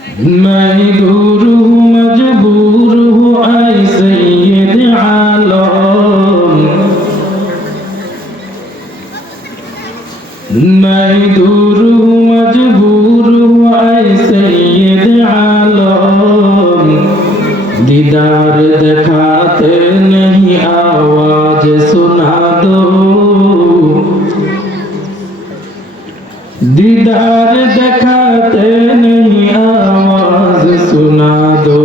मैं दूर हूँ मजबूर हूँ ऐ सैयद आलम, मैं दूर हूँ मजबूर हूँ ऐ सैयद आलम, दीदार दिखाते नहीं आवाज सुना दो, दीदार दिखाते नहीं आवाज सुना दो।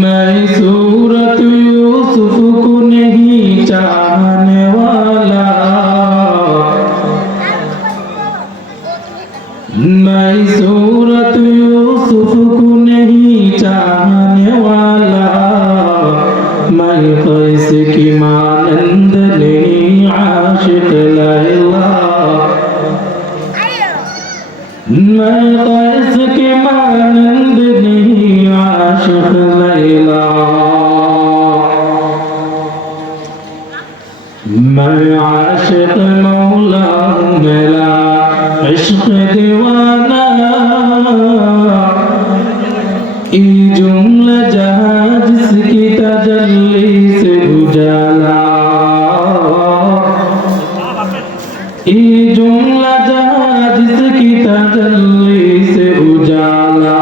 मैं सूरत यूसुफ को नहीं चाहने वाला, मैं सूरत यूसुफ को नहीं चाहने वाला, मैं कैसे की मानंद नहीं आशिक लैला, मैं कैसे की मानंद नहीं आशिक लैला, मैं आशिक मौला हूँ मेरा इश्क दीवाना, ये जुमला जहां जिसकी तजल्ली से उजाला, ये जुमला जहां जिसकी तजल्ली से उजाला,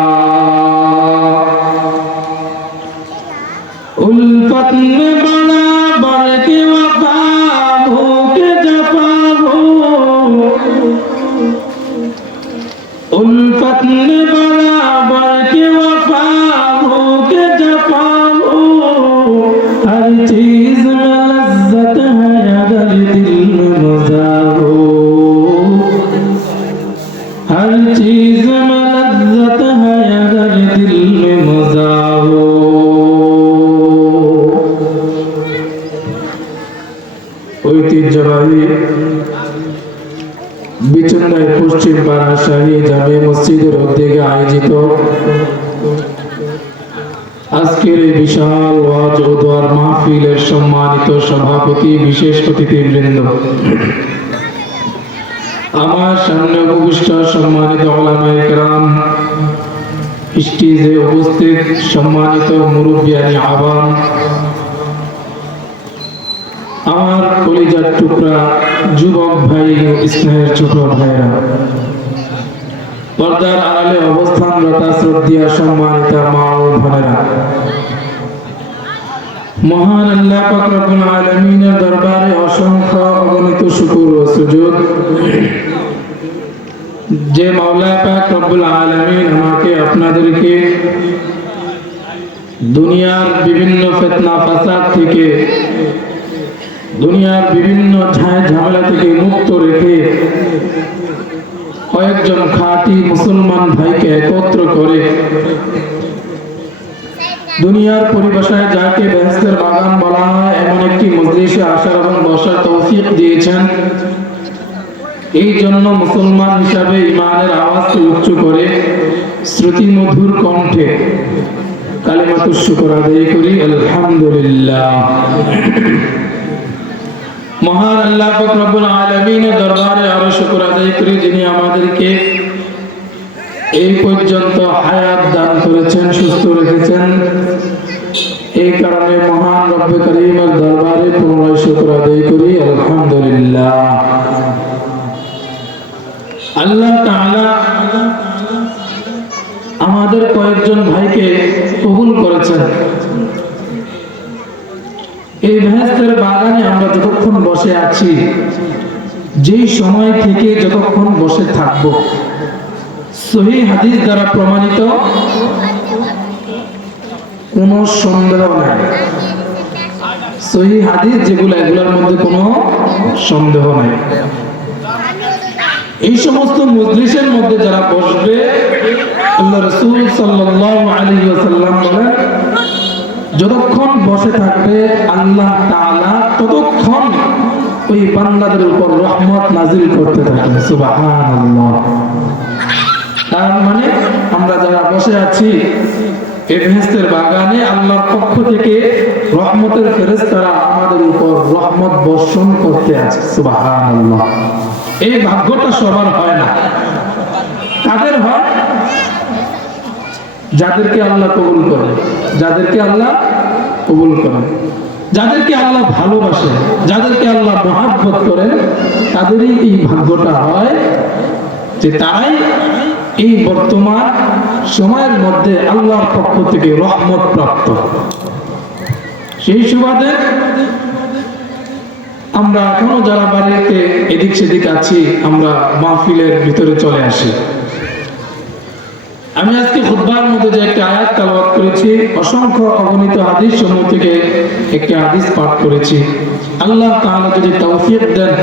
उल्फत में बड़ा बढ़ के वफा हो के जफा हो, उल्फत में बड़ा बढ़ के वफा हो के जफा हो, हर चीज में लज्जत है अगर दिल में मजा हो, हर चीज में लज्जत है अगर दिल में मजा हो। ঐতিহ্যবাহী বিচন্দায় পশ্চিম পাড়া শাহী জামে মসজিদের উদ্যোগে আয়োজিত আজকের এই বিশাল ওয়াজ ও দোয়ার মাহফিলের সম্মানিত সভাপতি, বিশেষ অতিথিবৃন্দ, আমার সামনে উপবিষ্ট সম্মানিত উলামায়ে কেরাম, স্টেজে উপস্থিত সম্মানিত মুরব্বিয়ানি আওয়াম, আমার কলিজার টুকরা যুবক ভাই ও স্নেহের ছোট ভাইরা, পর্দার আড়ালে অবস্থানরত শ্রদ্ধেয় সম্মানিত মা ও বোনেরা, মহান আল্লাহ পাক রব্বুল আলামিনের দরবারে অসংখ্য অগণিত শুকর ও সুজুদ যে মাওলা পাক রব্বুল আলামিন আমাকে আপনাদেরকে দুনিয়ার বিভিন্ন ফিতনা ফাসাদ থেকে, দুনিয়ার বিভিন্ন ঝামেলা থেকে মুক্ত রেখে কয়েকজন খাঁটি মুসলমান ভাইকে একত্র করে দুনিয়ার পরিভাষায় যাকে বেহেশতের বাগান বলা হয় এমন একটি মজলিসে আসার এবং বসার তৌফিক দিয়েছেন। এই জন্য মুসলমান হিসাবে ইমানের আওয়াজকে উচ্চ করে শ্রুতি মধুর কণ্ঠে কালিমাতুশ শুকর আদায় করি আলহামদুলিল্লাহ। মহান আল্লাহ পাক রব্বুল আলামিনের দরবারে আরো শুকর আদায় করি যিনি আমাদেরকে এই পর্যন্ত হায়াত দান করেছেন, সুস্থ রেখেছেন। এই কারণে মহান রব্বে করিমের দরবারে পুনরায় শুকর আদায় করি আলহামদুলিল্লাহ। আল্লাহ তাআলা আমাদের কয়েকজন ভাইকে কবুল করেছেন। এই বেহেশতের বাগানে আমরা যতক্ষণ বসে আছি, যেই সময় থেকে যতক্ষণ বসে থাকব, সহিহ হাদিস দ্বারা প্রমাণিত কোনো সন্দেহ নাই। সহিহ হাদিস যেগুলো, এগুলোর মধ্যে কোনো সন্দেহ নাই। এই সমস্ত মজলিসের মধ্যে যারা বসবে, আল্লাহ রাসূল সাল্লাল্লাহু আলাইহি ওয়াসাল্লাম বলেন, যতক্ষণ বসে থাকবে আল্লাহ তাআলা ততক্ষণ ওই বান্দাদের উপর রহমত নাজিল করতে থাকেন। সুবহানাল্লাহ। তার মানে আমরা যারা বসে আছি এই বেহেশতের বাগানে আল্লাহর পক্ষ থেকে রহমতের ফেরেশতারা আমাদের উপর রহমত বর্ষণ করতে আছে। সুবহানাল্লাহ। এই ভাগ্যটা সবার হয় না। কাদের হয়? যাদেরকে আল্লাহ কবুল করে, যাদেরকে আল্লাহ কবুল করেন, যাদেরকে আল্লাহ ভালোবাসেন, যাদেরকে আল্লাহ মহব্বত করেন, তাদেরই এই ভাগ্যটা হয় যে তারাই এই বর্তমান সময়ের মধ্যে আল্লাহর পক্ষ থেকে রহমত প্রাপ্ত। সেই সুবাদে আমরা এখনো যারা বাড়িতে এদিক সেদিক আছি, আমরা মাহফিলের ভিতরে চলে আসি। আমি আজকে খুতবার মধ্যে যে একটা আয়াত তেলাওয়াত করেছি, অসংখ্য অগণিত হাদিস সমূহ থেকে একটি হাদিস পাঠ করেছি। আল্লাহ তাআলা যদি তৌফিক দেন,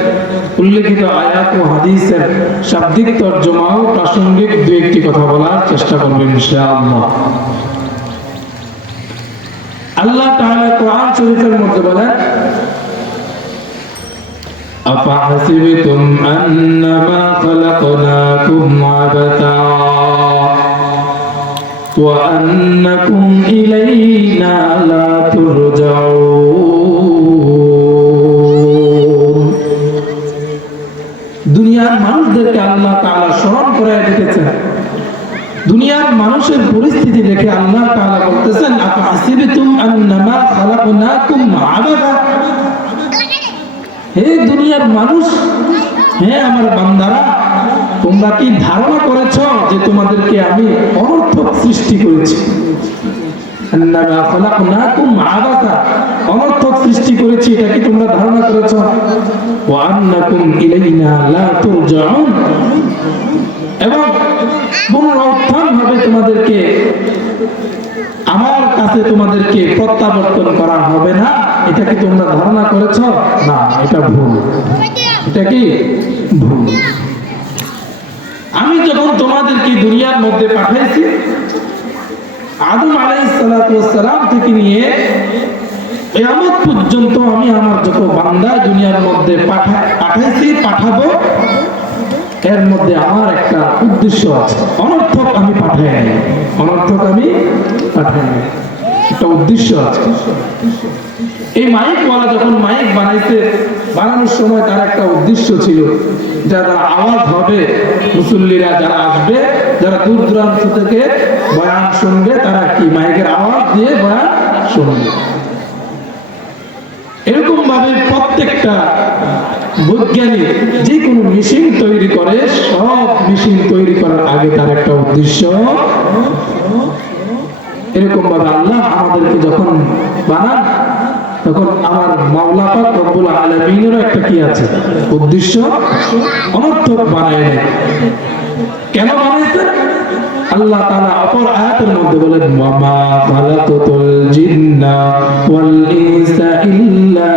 উল্লেখিত আয়াত ও হাদিসের শাব্দিক তরজমা ও প্রাসঙ্গিক দুই একটি কথা বলার চেষ্টা করবেন ইনশাআল্লাহ। আল্লাহ তাআলা কোরআন শরীফের মধ্যে বলেন, আফাহাসিবতুম আন্নামা খালাকনাকুম আবাতা وأنكم إلينا لا ترجعون। দুনিয়ার মানুষদেরকে আল্লাহ তাআলা স্মরণ করায় দিতেছেন। দুনিয়ার মানুষের পরিস্থিতি দেখে আল্লাহ তাআলা বলতেছেন, আফাহাসিবতুম আন্নামা খালাকনাকুম আবাদা। হে দুনিয়ার মানুষ, হে আমার বান্দারা, তোমরা কি ধারণা করেছ যে তোমাদেরকে আমি অনর্থক সৃষ্টি করেছি? আন্নামা খালাকনাকুম আবাসা, অনর্থক সৃষ্টি করেছি, এটা কি তোমরা ধারণা করেছ? ওয়া আন্নাকুম ইলাইনা লা তুরজাউন, এবং পুনরুত্থান হবে তোমাদেরকে, আমার কাছে তোমাদেরকে প্রত্যাবর্তন করা হবে না, এটা কি তোমরা ধারণা করেছ? না, এটা ভুল। এটা কি ভুল। আমি যখন তোমাদেরকে দুনিয়ার মধ্যে পাঠাইছি, আদম আলাইহিস সালাতু ওয়াস সালাম থেকে নিয়ে কিয়ামত পর্যন্ত আমি আমার যত বান্দা দুনিয়ার মধ্যে পাঠাইছি, পাঠাবো, এর মধ্যে আমার একটা উদ্দেশ্য আছে। অনর্থক আমি পাঠাই নাই, অনর্থক আমি পাঠাই নাই, একটা উদ্দেশ্য আছে। এই মাইকওয়ালা যখন মাইক বানাইছে, বানানোর সময় তার একটা উদ্দেশ্য ছিল, যারা আওয়াজ হবে, মুসল্লিরা যারা আসবে, যারা দূর দূরান্ত থেকে বয়ান শুনবে, তারা কি মাইকের আওয়াজ দিয়ে বয়ান শুনবে। এরকম ভাবে প্রত্যেকটা বৈজ্ঞানিক যে কোনো মেশিন তৈরি করে, সব মেশিন তৈরি করার আগে তার একটা উদ্দেশ্য। এরকম ভাবে আল্লাহ আমাদেরকে যখন বানান, তখন আমার মাওলা পাক রব্বুল আলামিনেরও একটা কি আছে, উদ্দেশ্য। অনর্থক বানায় নাই। কেন বানাইছে? আল্লাহ তাআলা অপর আয়াতের মধ্যে বলেন, ওয়া মা খালাকাতুল জিন্না ওয়াল ইনসা ইল্লা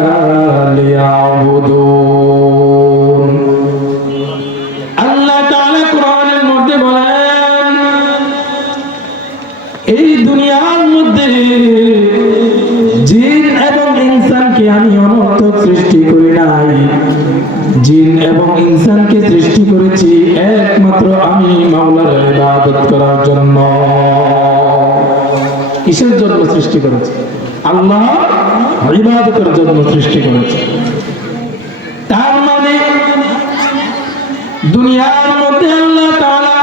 লিয়াবুদুন। আল্লাহ তাআলা কোরআনের মধ্যে বলেন, এই দুনিয়ার মধ্যে জিন এবং ইনসানকে আমি অনর্থক সৃষ্টি করি নাই। জিন এবং ইনসানকে সৃষ্টি করেছি একমাত্র আমি মাওলার ইবাদত করার জন্য। কিসের জন্য সৃষ্টি করেছি? আল্লাহ ইবাদতের জন্য সৃষ্টি করেছি। তার মানে দুনিয়ার মধ্যে আল্লাহ তাআলা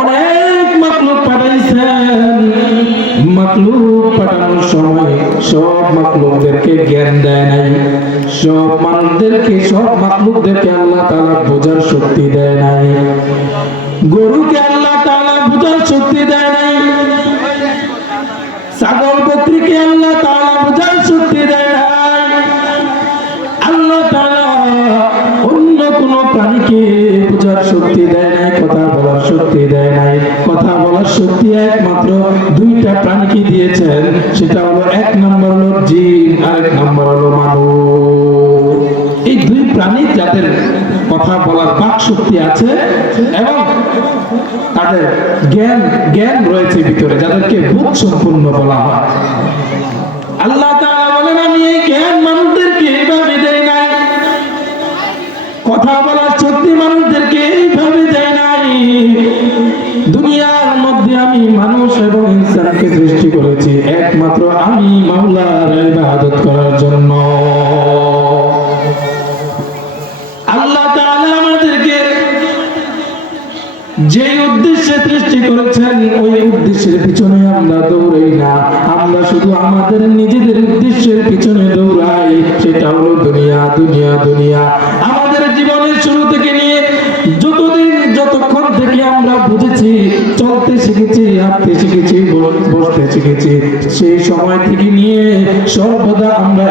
অনেক মাখলুক পাঠাইছেন। মাখলুক পাঠানোর সময় সব মাখলুকদেরকে জ্ঞান দেয় নাই, সব মানুষদেরকে, সব মাখলুকদেরকে আল্লাহ তাআলা বোঝার শক্তি দেয় নাই। গরুকে আল্লাহ তাআলা বোঝার শক্তি দেয় নাই, ছাগল বকরিকে আল্লাহ তাআলা বোঝার শক্তি দেয় নাই। আল্লাহ তাআলা অন্য কোন প্রাণীকে বোঝার শক্তি দেয় নাই, কথা বলার শক্তি দেয় নাই। কথা বলার শক্তি একমাত্র দুইটা প্রাণীকে দিয়েছেন, সেটা হলো এক নম্বর হলো জিন, আর এক নম্বর হলো মানুষ। এই দুই প্রাণী যাদের কথা বলার বাক শক্তি আছে এবং তাদের জ্ঞান রয়েছে ভিতরে, যাদেরকে বুদ্ধ সম্পূর্ণ বলা হয়। আল্লাহ তাআলা বলেন, আমি এই জ্ঞান মানুষদেরকে এইভাবে দেই নাই, কথা বলার শক্তি মানুষদেরকে এইভাবে দেয় নাই। দুনিয়ার মধ্যে আমি মানুষ এবং ইনসানকে যে উদ্দেশ্যে সৃষ্টি করেছেন ওই উদ্দেশ্যের পিছনে আমরা দৌড়াই না, আমরা শুধু আমাদের নিজেদের উদ্দেশ্যের পিছনে দৌড়াই, সেটা হলো দুনিয়া দুনিয়া দুনিয়া। আমাদের জীবনের শুরু থেকে নিয়ে যতক্ষণ থেকে আমরা বুঝেছি, চলতে শিখেছি, হাঁটতে শিখেছি, বসতে শিখেছি, সেই সময় থেকে নিয়ে সর্বদা আমরা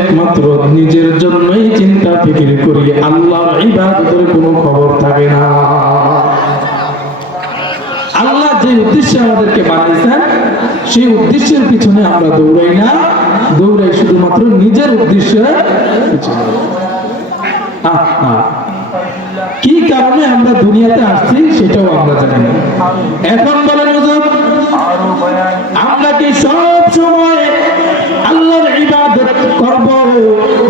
একমাত্র নিজের জন্যই চিন্তা ফিকির করি, আল্লাহর ইবাদতের কোনো খবর থাকে না। আল্লাহ যে উদ্দেশ্যে আমাদেরকে বানিয়েছেন সেই উদ্দেশ্যের পিছনে আমরা দৌড়াই না, দৌড়াই শুধুমাত্র নিজের উদ্দেশ্যে পিছনে। কি কারণে আমরা দুনিয়াতে আসছি সেটাও আমরা জানি না। এখন বলেন হুজুর, আমরা কি সব সময় আল্লাহর ইবাদত করব?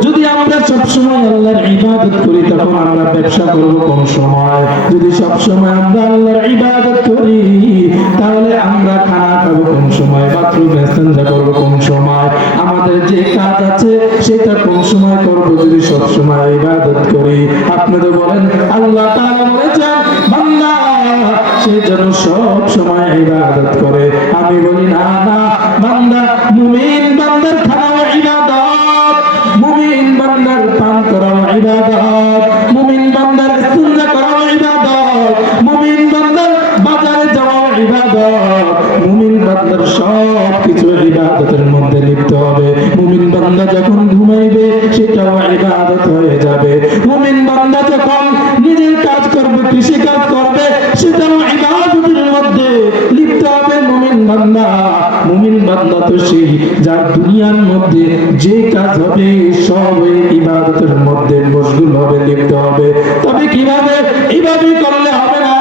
যদি আমরা সব সময় আল্লাহর ইবাদত করি তখন আমরা ব্যবসা করব কোন সময়? যদি সব সময় আমরা আল্লাহর ইবাদত করি তাহলে আমরা খানা খাবো কোন সময়? বাথরুম মেসেঞ্জা করবো কোন সময়? আমাদের যে কাজ আছে সেটা কোন সময় করব যদি সব সময় ইবাদত করি? আপনাদের বলেন আল্লাহ তাআলা বলেছেন বান্দা সে যেন সব সময় ইবাদত করে। আমি বলি না না, বান্দা মুমিন বান্দার খাওয়া ইবাদত, মুমিন বান্দার পান করা ইবাদত, মুমিন বান্দার ইস্তিনজা করা ইবাদত, মুমিন বান্দার বাজারে যাওয়া ইবাদত, মুমিন বান্দার সব কিছু ইবাদতের মধ্যে লিপ্ত হবে। মুমিন বান্দা যখন ঘুমাইবে সেটাও ইবাদত হয়ে যাবে। মুমিন বান্দা যখন নিজের কাজ করবে, কৃষি কাজ করবে, সেটাও ইবাদতের মধ্যে লিপ্ত হবে মুমিন বান্দা। মুমিন বান্দা তো সেই যার দুনিয়ার মধ্যে যে কাজ হবে সব ইবাদতের মধ্যে মশগুল হবে, লিপ্ত হবে। তবে কিভাবে? এইভাবে করলে হবে না।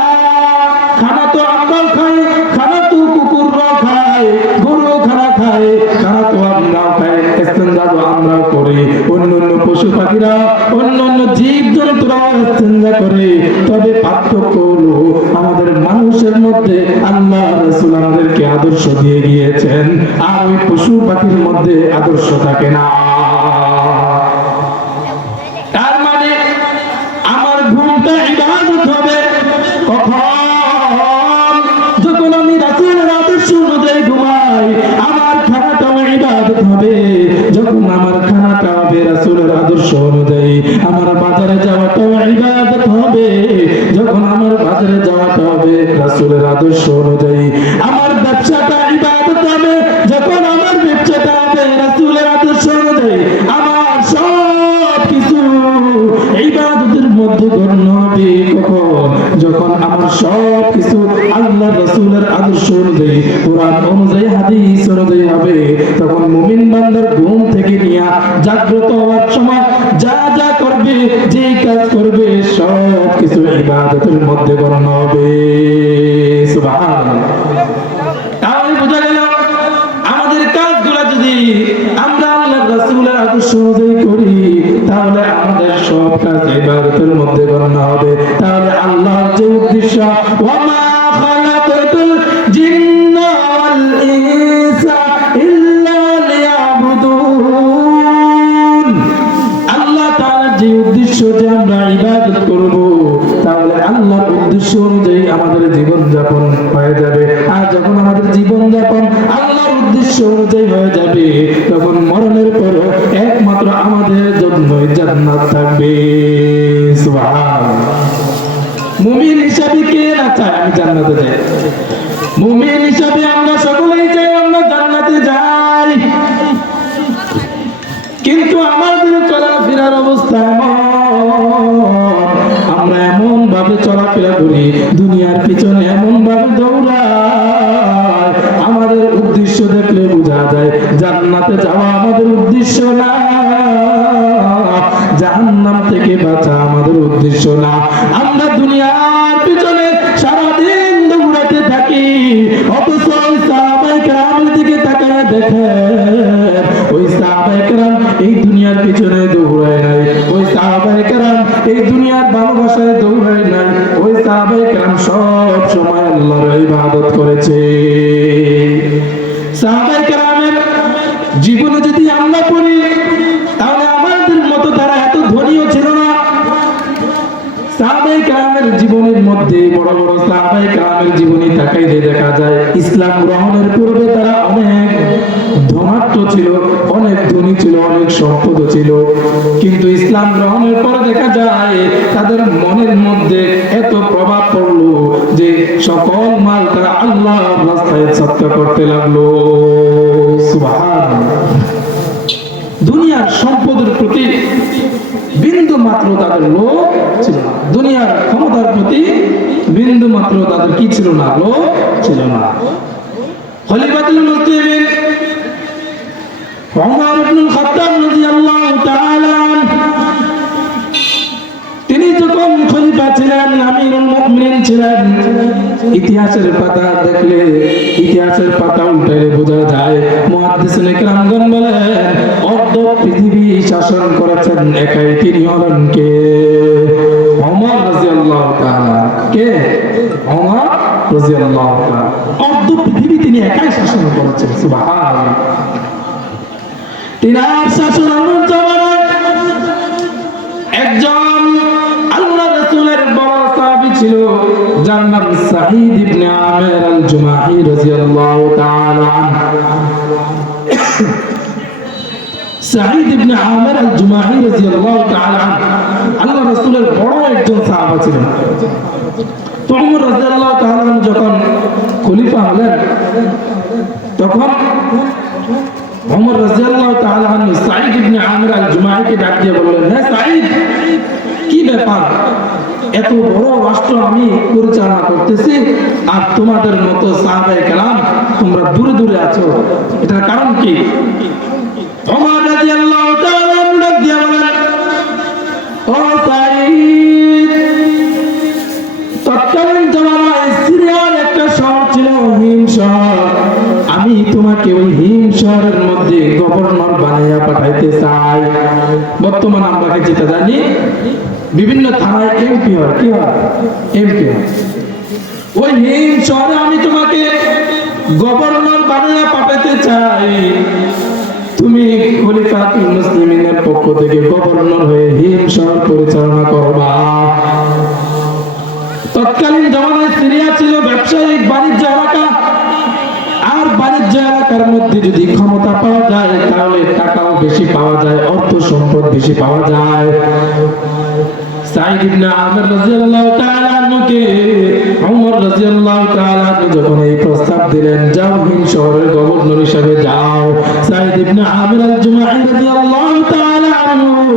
খানা তো আমরাও খাই, খানা তো কুকুররাও খায়, গরু খানা খায়, খানা তো আমরাও খাই, ইস্তেঞ্জা তো আমরাও করি, অন্যান্য পশু পাখিরা, অন্যান্য জীব জন্তুরাও ইস্তেঞ্জা করে। তবে পার্থক্য হলো আমাদের মানুষের মধ্যে আল্লাহ রাসূল আমাদেরকে আদর্শ দিয়ে গিয়েছেন, আর ওই পশু পাখির মধ্যে আদর্শ থাকে না। তার মানে আমার ঘুমটা ইবাদত হবে কখন? যখন আমি রাসূলের আদর্শ অনুযায়ী ঘুমাই। আমার খানাটাও ইবাদত হবে যখন আমার খানাটা হবে রাসূলের আদর্শ অনুযায়ী। আমার বাজারে যাওয়াটাও ইবাদত হবে যখন আমার বাজারে যাওয়াটা হবে রাসূলের আদর্শ অনুযায়ী। আমার ব্যবসাটা ইবাদত হবে যখন আমার ব্যবসাটা হবে রাসূলের আদর্শ অনুযায়ী। আমার সব কিছু ইবাদতের মধ্যে গণ্য হবে কখন? যখন আমার সব কিছু আল্লাহ রাসূলের আদর্শ অনুযায়ী, কোরআন অনুযায়ী, হাদিস অনুযায়ী হবে। তখন মুমিন বান্দার ঘুম থেকে নিয়ে জাগ্রত হওয়ার সময় যা যা করবে, যে কাজ করবে সব কিছু ইবাদতের মধ্যে গণ্য হবে। সুবহানাল্লাহ। তাহলে বোঝা গেল আমাদের কাজগুলো যদি আমরা আল্লাহ রাসূলের আদর্শ অনুযায়ী করি তাহলে আমাদের সব কাজ ইবাদতের মধ্যে গণ্য হবে। তাহলে আল্লাহর যে উদ্দেশ্য ওয়ামা খালাকাতুল জিন্না ওয়াল ইনসা ইল্লা লিয়াবুদুন, আল্লাহ তাআলার যে উদ্দেশ্য যে আমরা ইবাদত করব, তাহলে আল্লাহর উদ্দেশ্য অনুযায়ী আমাদের জীবন যাপন হয়ে যাবে। আর যখন আমাদের জীবন যাপন আল্লাহর উদ্দেশ্য অনুযায়ী হয়ে যাবে তখন মরণের পর একমাত্র আমাদের জন্যই জান্নাত থাকবে। সুবহানাল্লাহ। মুমিন হিসাবে কে না চায় আমি জান্নাতে যাই? মুমিন হিসাবে আমরা সকলেই চাই আমরা জান্নাতে যাই, কিন্তু আমাদের চলাফেরার অবস্থা আমরা এমন ভাবে চলাফেরা করি, দুনিয়ার পিছনে এমন ভাবে দৌড়াই, আমাদের উদ্দেশ্য দেখলে বোঝা যায় জান্নাতে যাওয়া আমাদের উদ্দেশ্য না, জাহান্নাম থেকে বাঁচা আমাদের উদ্দেশ্য না। আমরা দুনিয়ার পিছনে সারাদিন দৌড়াতে থাকি, অথচ সাহাবায়ে কেরামের দিকে তাকায় দেখেন ওই সাহাবায়ে কেরাম এই দুনিয়ার পিছনে দৌড়ায় নাই, ওই সাহাবায়ে কেরাম এই দুনিয়ার ভালোবাসায় দৌড়ায় নাই, ওই সাহাবায়ে কেরাম সব সময় আল্লাহর ইবাদত করেছে। সাহাবায়ে কেরামের জীবনে যদি আমরা পড়ি তাহলে আমাদের মতো তারা এত ধনীও ছিল না। সাহাবায়ে কেরামের জীবনের মধ্যে বড় বড় সাহাবায়ে কেরামের জীবনী তাকাইলে দেখা যায় ইসলাম গ্রহণের পূর্বে তারা অনেক ধনাঢ্য ছিল, অনেক ধনী ছিল, অনেক সম্পদ ছিল, কিন্তু ইসলাম গ্রহণের পরে দেখা যায় তাদের মনের মধ্যে এত প্রভাব পড়লো যে সকল মাল তারা আল্লাহর রাস্তায় সদকা করতে লাগলো। সুবহানাল্লাহ। দুনিয়ার সম্পদের প্রতি বিন্দু মাত্র তাদের লোভ ছিল না, দুনিয়ার ক্ষমতার প্রতি বিন্দু মাত্র তাদের কি ছিল না, লোভ ছিল না। খলিফাতুল মুসলিমিন ওমর ইবনুল খাত্তাব রাদিয়াল্লাহু তাআলা তিনি যখন খলিফা ছিলেন, আমিরুল মুমিনিন ছিলেন, ইতিহাসের পাতা দেখলে, ইতিহাসের পাতা উল্টালে বোঝা যায় মুহাদ্দিসিনে কেরামগণ বলেন অর্ধ পৃথিবী শাসন করেছেন একাই, তিনি হলেন কে? ওমর রাদিয়াল্লাহু তাআলা। কে? ওমর রাদিয়াল্লাহু তাআলা। অর্ধ পৃথিবী তিনি একাই শাসন করেছেন। সুবহানাল্লাহ। তিনার শাসনের জমানায় একজন আল্লাহ রাসূলের বড় সাহাবী ছিল, যার নাম সাঈদ ইবনে আমির আল-জুমাহি রাদিয়াল্লাহু তাআলা আনহু। সাঈদ ইবনে আমির আল-জুমাহি রাদিয়াল্লাহু তাআলা আনহু আল্লাহ রাসূলের বড় একজন সাহাবা ছিলেন। তো ওমর রাদিয়াল্লাহু তাআলা আনহু যখন খলিফা হলেন, তখন ওমর রাদিয়াল্লাহু তাআলা আনহু সাঈদ ইবনে আমির আল-জুমাহিকে ডাক দিয়ে বললেন, হে সাঈদ, কি ব্যাপার? এত বড় রাষ্ট্র আমি পরিচালনা করতেছি আর তোমাদের মতো সাহাবায়ে কেরাম তোমরা দূরে দূরে আছো, এটার কারণ কি? ওমর রাদিয়াল্লাহু তাআলা আনহু ডাক দিয়ে বললেন, ও সাঈদ, তৎকালীন জামানায় সিরিয়ার একটা শহর ছিল হিম শহর, আমি তোমাকে ওই হিম শহরের মধ্যে গভর্নর বানাইয়া পাঠাইতে চাই। বর্তমান আমরা যেটা জানি বিভিন্ন থানায় এমপি হয়, কি হয়? এমপি হয়। ওই হিম শহরে আমি তোমাকে গভর্নর বানাইয়া পাঠাইতে চাই, তুমি খলিফাতুল মুসলিমিনের পক্ষ থেকে গভর্নর হয়ে হিম শহর পরিচালনা করবা। তৎকালীন জামানায় সিরিয়া ছিল ব্যবসায়িক বাণিজ্য এলাকা, আর বাণিজ্য এলাকার মধ্যে যদি ক্ষমতা পাওয়া যায় তাহলে টাকাও বেশি পাওয়া যায়, অর্থ সম্পদ বেশি পাওয়া যায়। সাঈদ ইবনে আমির রাদিয়াল্লাহু তাআলা আনহুকে ওমর রাদিয়াল্লাহু তাআলা আনহু যখন এই প্রস্তাব দিলেন, যাও হিম শহরের গভর্নর হিসেবে যাও, সাঈদ ইবনে আমির আল-জুমাহি রাদিয়াল্লাহু তাআলা আনহু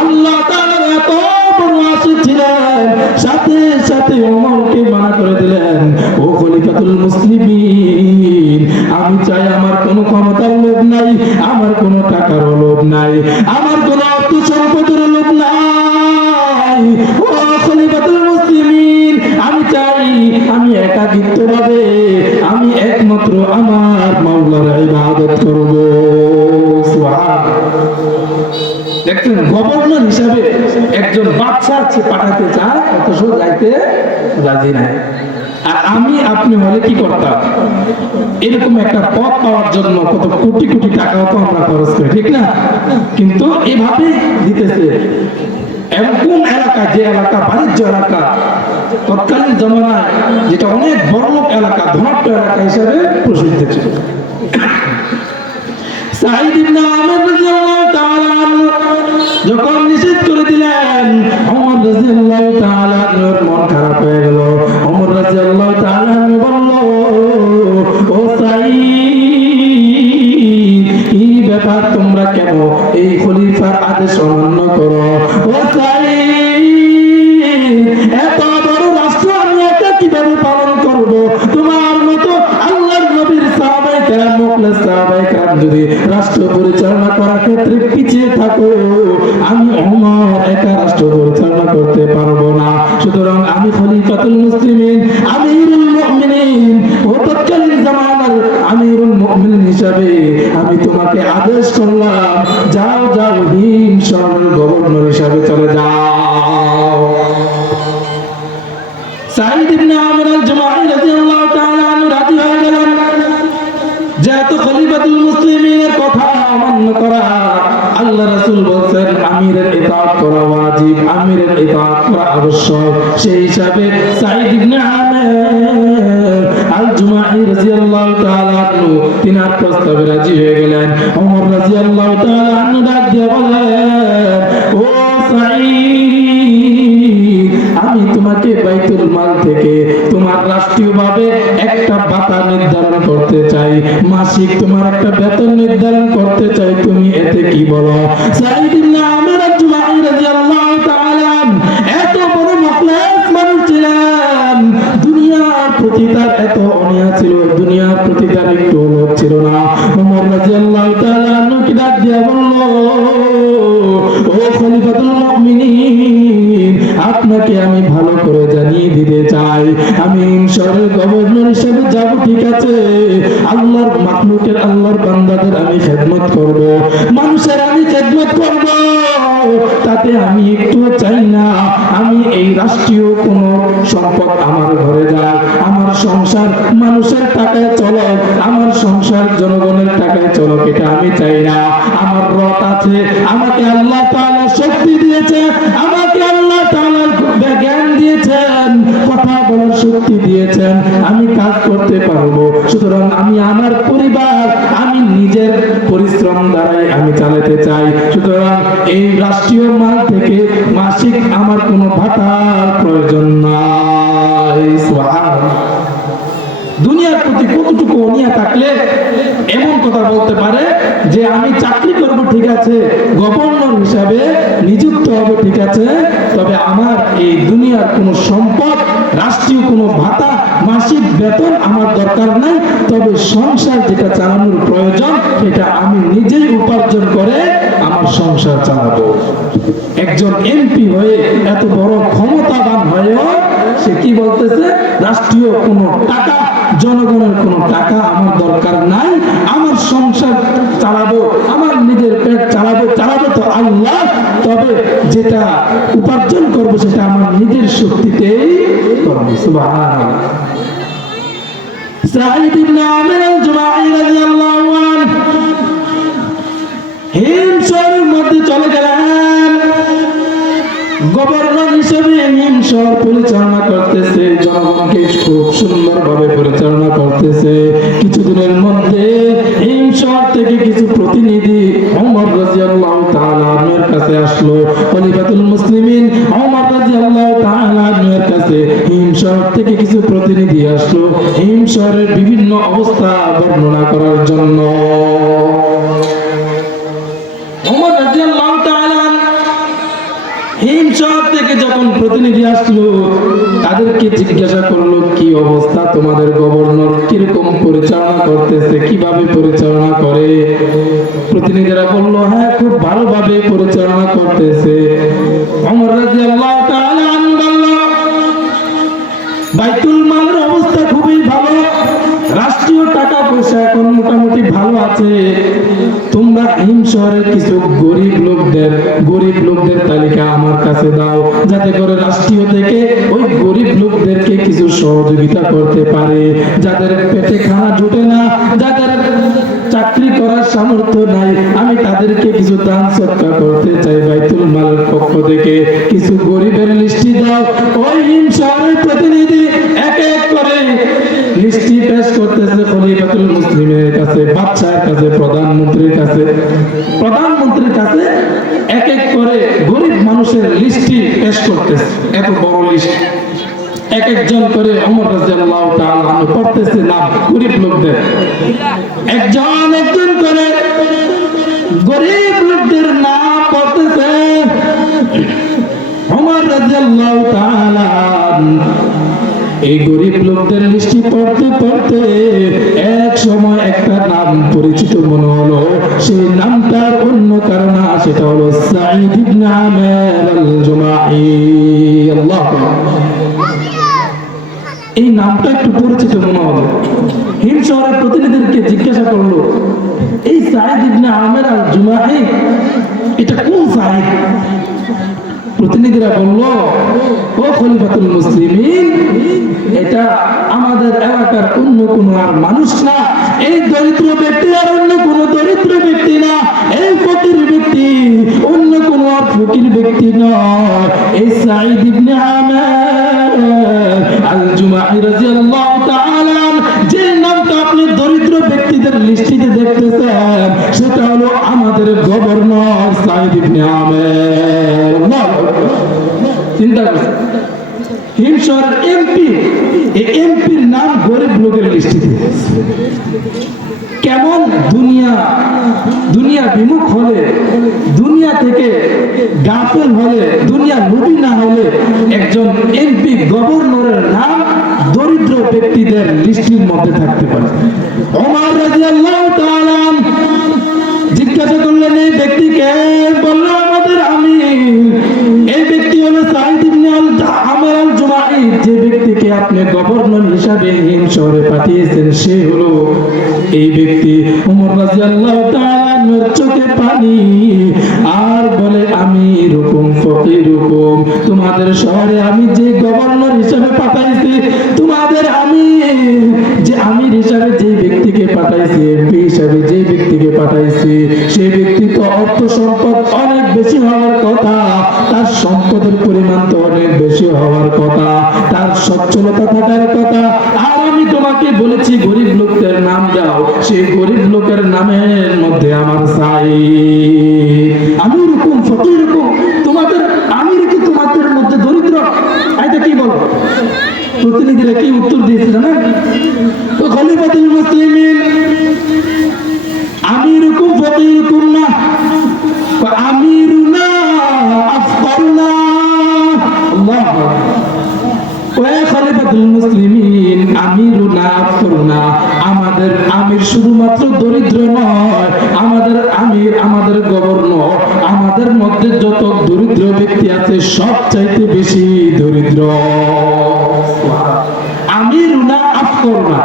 আল্লাহ তাআলার এত বড় আশিক ছিলেন, সাথে সাথে ওমরকে মানা করে দিলেন, ও খলিফাতুল মুসলিমিন, আমি চাই আমার কোনো ক্ষমতার লোভ নাই, আমার কোনো টাকার লোভ নাই, আমার কোনো অর্থ সম্পদের লোভ নাই। ও খলিফাতুল মুসলিমিন, আমি চাই আমি একাকিত্বভাবে আমি একমাত্র আমার মাওলার ইবাদত করব। সুবহানাল্লাহ। দেখছেন, গভর্নর হিসাবে একজন বাদশা পাঠাতে চায়, অথচ যাইতে রাজি নাই। আর আমি আপনি হলে কি করতাম? এরকম একটা পদ পাওয়ার জন্য কত কোটি কোটি টাকাও তো আমরা খরচ করি, ঠিক না? কিন্তু এভাবে দিতেছে। এবং কোন এলাকা, যে এলাকা বাণিজ্য এলাকা, তৎকালীন জমানায় যেটা অনেক বড়লোক এলাকা, ধনাঢ্য এলাকা হিসেবে প্রসিদ্ধ ছিল। সাঈদ ইবনে আমির রাদিয়াল্লাহু তাআলা আনহু যখন নিষেধ করে দিলেন, ওমর রাদিয়াল্লাহু তাআলা আনহুর মন খারাপ হয়ে গেল। ওমর রাদিয়াল্লাহু তাআলা আনহু বলল, ও সাঈদ, এই ব্যাপার তোমরা কেন এই খলিফার আদেশ অমান্য করো? ও সাঈদ, এত বড় রাষ্ট্র আমি একা কিভাবে পালন করব? তোমার মতো আল্লাহর নবীর সাহাবায়ে কেরাম, মুখলেস সাহাবায়ে কেরাম যদি রাষ্ট্র পরিচালনা করার ক্ষেত্রে পিছিয়ে থাকো, আমি ওমর একা রাষ্ট্র পরিচালনা করতে পারবো না। সুতরাং আমি খলিফাতুল মুসলিমিন, আমিরুল মুমিনিন, ও তৎকালীন জামানার আমিরুল মুমিনিন হিসাবে আমি তোমাকে আদেশ করলাম, যাও যাও হিম শহরের গভর্নর হিসাবে চলে যাও। সাঈদ ইবনে আমির আল-জুমাহি রাদিয়াল্লাহু তাআলা আনহু রাজি হয়ে গেলেন। যেহেতু খলিফাতুল মুসলিমিনের কথা অমান্য করা, আল্লাহ রাসূল বলেন, আমিরের ইতাআত করা ওয়াজিব, আমিরের ইতাআত করা আবশ্যক। সেই হিসাবে সাঈদ ইবনে আমির আল জুমাহি রাদিয়াল্লাহু তাআলা আনহু তিনার প্রস্তাবে রাজি হয়ে গেলেন। ওমর রাদিয়াল্লাহু তাআলা আনহু ডাক দিয়ে বলেন, ও সাঈদ, আমি তোমাকে বাইতুল মাল থেকে তোমার রাষ্ট্রীয়ভাবে একটা ভাতা নির্ধারণ করতে চাই, মাসিক তোমার একটা বেতন নির্ধারণ করতে চাই, তুমি এতে কি বলো? সাঈদ ইবনে আমির আল-জুমাহি রাদিয়াল্লাহু তাআলা এত বড় মুখলেস মানুষ ছিলেন, দুনিয়ার প্রতি তার এত অনীহা ছিল, দুনিয়ার প্রতি তার একটু লোভ ছিল না। ওমর রাদিয়াল্লাহু তাআলা কি ডাক দিয়া বলল, ও খলিফাতুল মুমিনিন, আপনাকে আমি ভালো করে জানিয়ে দিতে চাই, আমি মিশরের গভর্নর হিসেবে যাব, ঠিক আছে, আল্লাহর মাখলুকের, আল্লাহর বান্দাদের আমি খেদমত করব, মানুষের আমি খেদমত করব, তাতে আমি একটু চাই না আমি এই রাষ্ট্রীয় কোন সম্পদ আমার ঘরে যাক, আমার সংসার মানুষের টাকায় চলো, আমার সংসার জনগণের টাকায় চলো, এটা আমি চাই না। আমার রথ আছে, আমাকে আল্লাহ তাআলা শক্তি দিয়েছে, আমাকে আল্লাহ তাআলা জ্ঞান দিয়েছেন, কথা বলার শক্তি দিয়েছেন, আমি কাজ করতে পারবো, সুতরাং আমি আমার পরিবার আমি নিজের পরিশ্রম দ্বারাই আমি চালাতে চাই, সুতরাং এই রাষ্ট্রীয় মাল থেকে মাসিক আমার কোনো ভাতার প্রয়োজন নাই। সুবহানাল্লাহ। দুনিয়ার প্রতি কতটুকু অনীহা থাকলে এমন কথা বলতে পারে যে আমি চাকরি করব, ঠিক আছে, গভর্নর হিসাবে নিযুক্ত হব, ঠিক আছে, তবে আমার এই দুনিয়ার কোনো সম্পদ, রাষ্ট্রীয় কোনো ভাতা, মাসিক বেতন আমার দরকার নাই, তবে সংসার যেটা চালানোর প্রয়োজন সেটা আমি নিজেই উপার্জন করে আমার সংসার চালাবো। একজন এমপি হয়ে এত বড় ক্ষমতাবান হয়েও সে কি বলতেছে, রাষ্ট্রীয় কোনো টাকা, জনগণের কোনো টাকা আমার দরকার নাই, আমার সংসার চালাবো, আমার নিজের পেট চালাবো, চালাবো তো আল্লাহ, তবে যেটা উপার্জন করবো সেটা আমার নিজের শক্তিতেই করবো। সুবহানাল্লাহ। সাঈদ ইবনে আমির আল-জুমাহি রাদিয়াল্লাহু আনহু হিমশরের মধ্যে চলে গেলেন, গভর্নর হিসেবে হিমশর পরিচালনা করতেছে, জনগণকে খুব সুন্দরভাবে পরিচালনা করতেছে। কিছুদিনের মধ্যে হিমশর থেকে কিছু প্রতিনিধি ওমর রাদিয়াল্লাহু তাআলা আনহুর কাছে আসলো, খলিফাতুল মুসলিমিন ওমর রাদিয়াল্লাহু তাআলা আনহুর কাছে হিমশর থেকে কিছু প্রতিনিধি আসলো হিমশরের বিভিন্ন অবস্থা বর্ণনা করার জন্য। ওমর রাদিয়াল্লাহু তাআলা হিমশর থেকে যখন প্রতিনিধি আসলো, তাদেরকে জিজ্ঞাসা করলো, কি অবস্থা তোমাদের গভর্নর, কিরকম পরিচালনা করতেছে, কিভাবে পরিচালনা করে? প্রতিনিধিরা বলল, হ্যাঁ, খুব ভালোভাবে পরিচালনা করতেছে। ওমর রাদিয়াল্লাহু তাআলা আনহু বলল, বাইতুল মালের অবস্থা খুবই ভালো, রাষ্ট্রীয় টাকা পয়সা এখন মোটামুটি ভালো আছে, তোমরা হিমশহরের কিছু গরিব লোকদের তালিকা আমার কাছে দাও, যাতে করে রাষ্ট্রীয় থেকে ওই গরিব লোকদেরকে কিছু সহযোগিতা করতে পারে, যাদের পেটে খানা জুটে না, যাদের চাকরি করার সামর্থ্য নাই, আমি তাদেরকে কিছু দান সদকা করতে চাই, বাইতুল মালের পক্ষ থেকে কিছু গরিবের লিস্টি দাও। ওই হিমশহরের প্রতিনিধি এক এক করে লিস্টি পেশ করতেছে খলিফাতুল মুসলিমের কাছে, বাদশার কাছে, প্রধানমন্ত্রীর কাছে এক এক করে গরিব মানুষের লিস্টি পেশ করতেছে, এত বড় লিস্ট এক একজন করে ওমর রাদিয়াল্লাহু তাআলা আনহু পড়তেছে নাম গরিব লোকদের, একজন একজন করে গরিব লোকদের নাম পড়তেছে। ওমর রাদিয়াল্লাহু তাআলা এই গরিব লোকদের লিস্টি পড়তে পড়তে এক সময় একটা নাম পরিচিত মনে হলো, সেই নামটার অন্য কারণ, সেটা হলো সাঈদ ইবনে আমির আল-জুমাহি। আল্লাহু এই নামটা একটু পরিচিত মনে হলো। হিমশহরের প্রতিনিধিদেরকে জিজ্ঞাসা করলো, এই সাঈদ ইবনে আমির আল-জুমাহি এটা কোন সাঈদ? প্রতিনিধিরা বলল, ও খলিফাতুল মুসলিমিন, এটা আমাদের এলাকার অন্য কোনো আর মানুষ না, এই দরিদ্র ব্যক্তি আর অন্য কোনো দরিদ্র ব্যক্তি না, এই ফকির ব্যক্তি অন্য কোনো আর ফকির ব্যক্তি নয়, এই সাঈদ ইবনে আমির আল জুমাহি রাদিয়াল্লাহু তাআলা যে নামটা আপনি দরিদ্র ব্যক্তিদের লিস্টিতে দেখতেছেন সেটা হলো আমাদের গভর্নর সাঈদ ইবনে আমির। চিন্তা করছেন হিমশর এমপি, এই এমপির নাম গরিব লোকের লিস্টিতে। কেমন দুনিয়া বিমুখ হলে, দুনিয়া থেকে গাফেল হলে, দুনিয়া লোভী না হলে একজন এমপি গভর্নরের নাম দরিদ্র ব্যক্তিদের লিস্টির মধ্যে থাকতে পারে। ওমর রাদিয়াল্লাহু তাআলা জিজ্ঞাসা করলেন এই ব্যক্তিকে, বলল আমাদের আমির। এই ব্যক্তি হলো সাঈদ ইবনে আমির আল জুমাহি। যে ব্যক্তিকে আপনি গভর্নর হিসাবে হিম শহরে পাঠিয়েছেন সে হলো এই ব্যক্তি। ওমর রাদিয়াল্লাহু তাআলা চোখে পানি আর বলে আমি রকম ফকির রকম তোমাদের শহরে আমি যে গভর্নর হিসাবে পাঠাইছি, তোমাদের আমি যে আমির হিসাবে যে ব্যক্তিকে পাঠাইছি, এমপি হিসাবে যে ব্যক্তিকে পাঠাইছি সেই ব্যক্তি তো অর্থ সম্পদ অনেক বেশি হওয়ার কথা, তার সম্পদের পরিমাণ তো অনেক বেশি হওয়ার কথা, তার সচ্ছলতা থাকার কথা। আর আমি তোমাকে বলেছি গরিব লোকদের নাম দাও, সেই গরিব লোকের নামের মধ্যে আমার চাই। আমি এরকম ফকির এরকম তোমাদের আমি রেখে তোমাদের মধ্যে দরিদ্র, এটা কি বলো? প্রতিনিধিরা কি উত্তর দিয়েছে জানেন? তো খলিফাতুল মুসলিমিন আমি এরকম ফকির এরকম না, আমিরুনা আফকারুনা। আল্লাহু আকবার। ওয়া খলিফাতুল মুসলিমিন আমিরুনা আফকারুনা, আমাদের আমির শুধুমাত্র দরিদ্র নয়, আমাদের আমির, আমাদের গভর্নর, আমাদের মধ্যে যত দরিদ্র ব্যক্তি আছে সবচাইতে বেশি দরিদ্র। আমিরুনা আফকারুনা,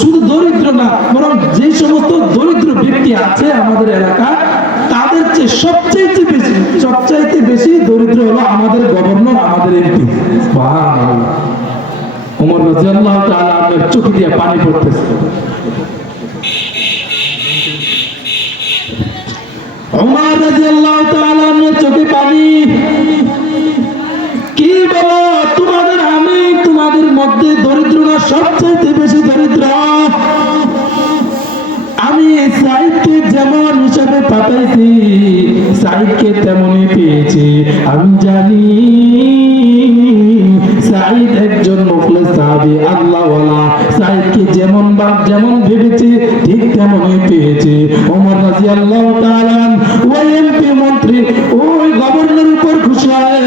শুধু দরিদ্র না, বরং যে সমস্ত দরিদ্র ব্যক্তি আছে আমাদের এলাকায় তাদের চেয়ে সবচাইতে বেশি দরিদ্র হলো আমাদের গভর্নর, আমাদের এমপি। সুবহানাল্লাহ। ওমর রাদিয়াল্লাহু তাআলা আপনার চোখে দিয়ে পানি পড়তেছে। ওমর রাদিয়াল্লাহু তাআলা আপনার চোখে পানি। কি বলো তোমাদের আমি তোমাদের মধ্যে দরিদ্র না, সবচাইতে বেশি দরিদ্র। আমি সাঈদকে যেমন হিসাবে পাঠাইছি সাঈদকে তেমনই পেয়েছি। আমি জানি সাঈদ একজন মুখলেস সাহাবী, আল্লাহওয়ালা। সাঈদকে যেমন ভেবেছি ঠিক তেমনই পেয়েছি। ওমর রাদিয়াল্লাহু তাআলা ওই এমপি মন্ত্রী ওই গভর্নরের উপর খুশি হয়ে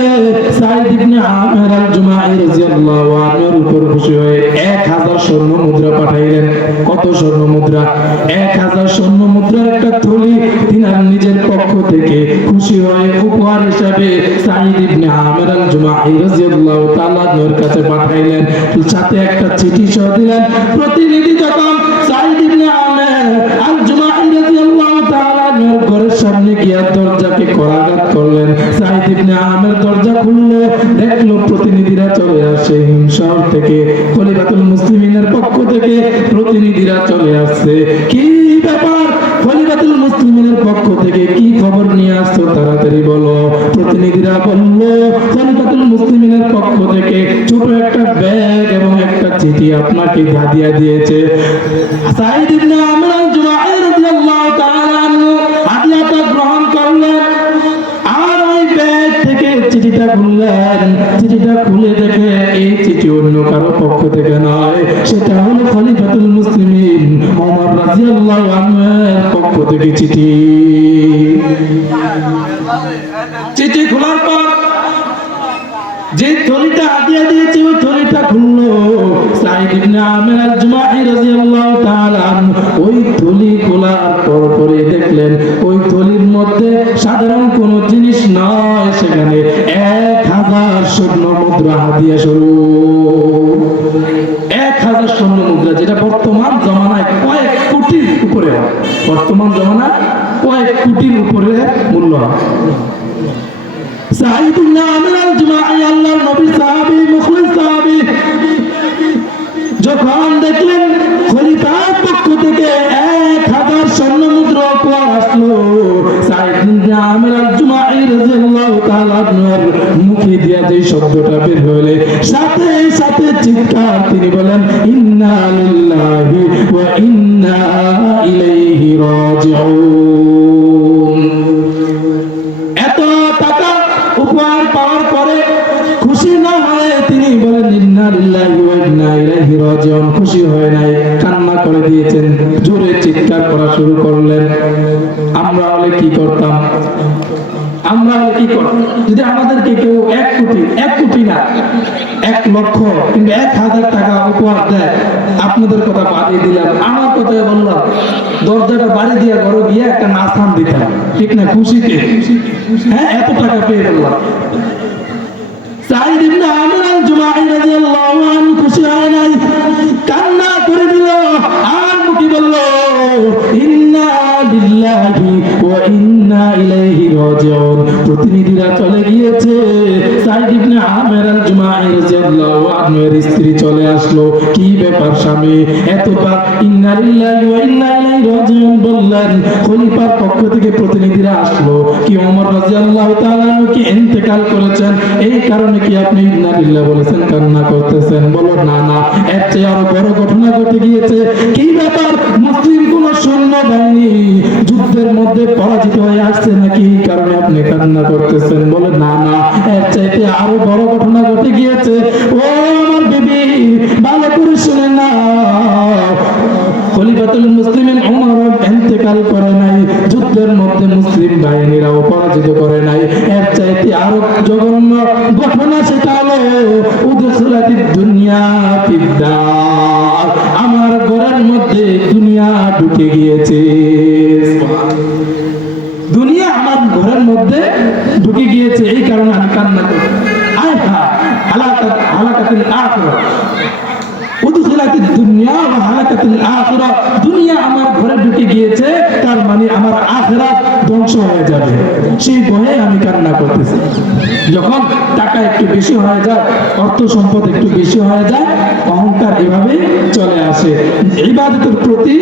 সাঈদ ইবনে আমির আল জুমাহি রাদিয়াল্লাহু আনহুর উপর খুশি হয়ে 1000 স্বর্ণ মুদ্রা পাঠাইলেন। কত স্বর্ণ মুদ্রা? 1000 স্বর্ণ মুদ্রার একটা থলি তিনার নিজের পক্ষ থেকে খুশি হয়ে উপহার হিসাবে সাঈদ ইবনে আমির আল জুমাহি রাদিয়াল্লাহু তাআলা এর কাছে পাঠাইলেন। সাথে একটা চিঠি সহ দিলেন। প্রতিনিধি যখন সাঈদ ইবনে আমির আল জুমাহি রাদিয়াল্লাহু তাআলা এর ঘরের সামনে গিয়ে দরজাকে করাঘাত করলেন। সাঈদ ইবনে আমির দরজা খুললো, দেখলো প্রতিনিধিরা চলে আসে হিমশহর থেকে, খলিফাতুল মুসলিমিনের পক্ষ থেকে প্রতিনিধিরা চলে আসছে। কি ব্যাপার? খলিফাতুল মুসলিমিনের পক্ষ থেকে কি খবর নিয়ে আসছো তাড়াতাড়ি বলো। প্রতিনিধিরা বলল খলিফাতুল মুসলিমিনের পক্ষ থেকে ছোট একটা ব্যাগ এবং একটা চিঠি আপনাকে হাদিয়া দিয়েছে। সাঈদ ইবনে আমির আল জুমাহি রাদিয়াল্লাহু তাআলা আনহু হাদিয়াটা গ্রহণ করলেন আর ওই ব্যাগ থেকে চিঠিটা খুললেন। চিঠিটা খুলে দেখে এই চিঠি অন্য কারো পক্ষ থেকে নয়, সেটা হলো খলিফাতুল মুসলিমিন ওমর রাদিয়াল্লাহু আনহুর পক্ষ থেকে চিঠি। চিঠি খোলার পর যে থলিটা হাদিয়া দিয়েছে ওই থলিটা খুললো সাঈদ ইবনে আমির আল জুমাহি রাদিয়াল্লাহু তাআলা ওই থলি খোলার পরে দেখলেন ওই থলির মধ্যে সাধারণ কোনো জিনিস নয়, সেখানে 1000 স্বর্ণ মুদ্রা হাদিয়া স্বরূপ। 1000 স্বর্ণ মুদ্রা, যেটা বর্তমান জমানায় কয়েক কোটির উপরে হয়। বর্তমান জমানায় কয়েক কোটির উপরে মূল্য হয়। সাঈদ ইবনে আমির আল জুমাহি আল্লাহর নবীর সাহাবী, মুখলিস সাহাবী, যখন দেখলেন খলিফার পক্ষ থেকে 1000 স্বর্ণ মুদ্রা উপহার আসলো, সাঈদ ইবনে আমির আল জুমাহি রাদিয়াল্লাহু তাআলা শব্দটা বের হলে সাথে সাথে চিৎকার তিনি বলেন ইন্না লিল্লাহি ওয়া ইন্না ইলাইহি রাজিউন। এত টাকা উপহার পাওয়ার পরে খুশি না হয়ে তিনি বলেন ইন্না লিল্লাহি ওয়া ইন্না ইলাইহি রাজিউন। খুশি হয় নাই, কান্না করে দিয়েছেন, জোরে চিৎকার করা শুরু করলেন। আমরা হলে কি করতাম? আমরা হলে কি করতাম? যদি আমাদেরকে কেউ 1 কোটি না 1 লক্ষ কিংবা 1000 টাকা উপহার দেয়, আপনাদের কথা বাড়িয়ে দিলাম, আমার কথাই বললাম, দরজাটা বাড়ি দিয়ে ঘরে গিয়ে একটা নাস্তান দিতাম, ঠিক না? খুশিতে, হ্যাঁ, এত টাকা পেয়ে গেলাম। সাঈদ ইবনে আমির আল-জুমাহি রাদিয়াল্লাহু আনহু খুশি হয় নাই, কান্না করে দিল, আর মুখে বলল ইন্না লিল্লাহি ওয়া ইন্না ইলাইহি রাজিউন। প্রতিনিধিরা চলে গিয়েছে, সাঈদ ইবনে আমির আল-জুমাহি রাদিয়াল্লাহু আনহু এর স্ত্রী চলে আসলো। কি ব্যাপার স্বামী, এতবার ইন্না লিল্লাহি ওয়া ইন্না ইলাইহি রাজিউন বললেন? খলিফার পক্ষ থেকে প্রতিনিধিরা আসলো, কি ওমর রাদিয়াল্লাহু তাআলা কি ইন্তেকাল করেছেন, এই কারণে কি আপনি ইন্না লিল্লাহি বলেছেন, কান্না করতেছেন? বলো না না, এর চেয়ে আরো বড় ঘটনা ঘটে গিয়েছে। কি ব্যাপার, মুসলিম কোন সৈন্য বাহিনী যুদ্ধের মধ্যে পরাজিত হয়ে আসছে নাকি, এই কারণে আপনি কান্না করতেছেন? বলে না না, এর চাইতে আরো বড় ঘটনা ঘটে গিয়েছে। ও আমার বিবি, ভালো করে শুনে না, খলিফাতুল মুসলিমিন ওমর ইন্তেকাল করে নাই, যুদ্ধের মধ্যে মুসলিম বাহিনীরাও পরাজিত করে নাই। এর চাইতে আরো জঘন্য ঘটনা, সেটা হলো উদখিলাতিদ দুনিয়া ফিদ্দার, আমার ঘরের মধ্যে দুনিয়া ঢুকে গিয়েছে। দুনিয়া আমার ঘরের মধ্যে ঢুকে গিয়েছে, এই কারণে আমি কান্না করি। হালাকাতুল আখিরা, উদখিলাতিদ দুনিয়া ওয়া হালাকাতুল আখিরা, দুনিয়া আমার ঘরে ঢুকে গিয়েছে, তার মানে আমার আখিরাত ধ্বংস হয়ে যাবে, সেই ভয়ে আমি কান্না করতেছি। যখন টাকা একটু বেশি হয়ে যায়, অর্থ সম্পদ একটু বেশি হয়ে যায়, অহংকার এভাবে চলে আসে, ইবাদতের প্রতি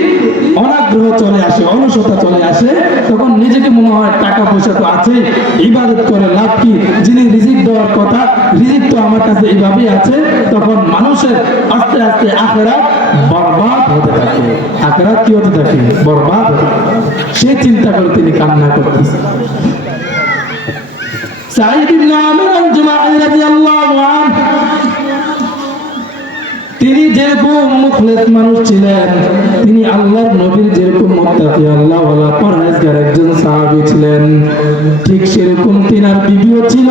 অনাগ্রহ চলে আসে, অলসতা চলে আসে। তখন নিজেকে মনে হয় টাকা পয়সা তো আছে, ইবাদত করে লাভ কি, যিনি রিজিক দেওয়ার কথা, রিজিক তো আমার কাছে এইভাবেই আছে। তখন মানুষের আস্তে আস্তে আখিরাত বরবাদ হতে থাকে, আখিরাত কি হতে থাকে? বরবাদ হতে থাকে। সেই চিন্তা করে তিনি কান্না করতেছেন। সাঈদ ইবনে আমির আল-জুমাহি রাদিয়াল্লাহু আনহু, তিনি যেরকম মুখলেস মানুষ ছিলেন, তিনি আল্লাহর নবীর যেরকম মুত্তাকি, আল্লাহ ওয়ালা পরহেজগার একজন সাহাবী ছিলেন, ঠিক সেরকম তিনার বিবিও ছিল।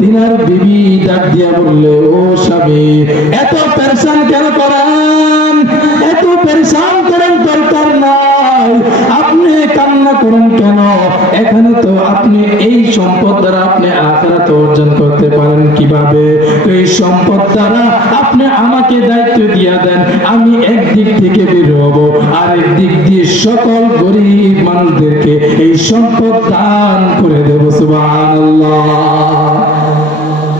তিনার বিবি ডাক দিয়া বললে, ও স্বামী, এত পেরেশান কেন করেন? এত পেরেশান করার দরকার নাই, আপনি কান্না করেন কেন? এখানে তো আপনি এই সম্পদ দ্বারা আপনি আখিরাত অর্জন করতে পারেন। কিভাবে? এই সম্পদ দ্বারা আপনি আমাকে দায়িত্ব দিয়া দেন, আমি একদিক থেকে বের হব, আর একদিক দিয়ে সকল গরিব মানুষদেরকে এই সম্পদ দান করে দেব। সুবহানাল্লাহ।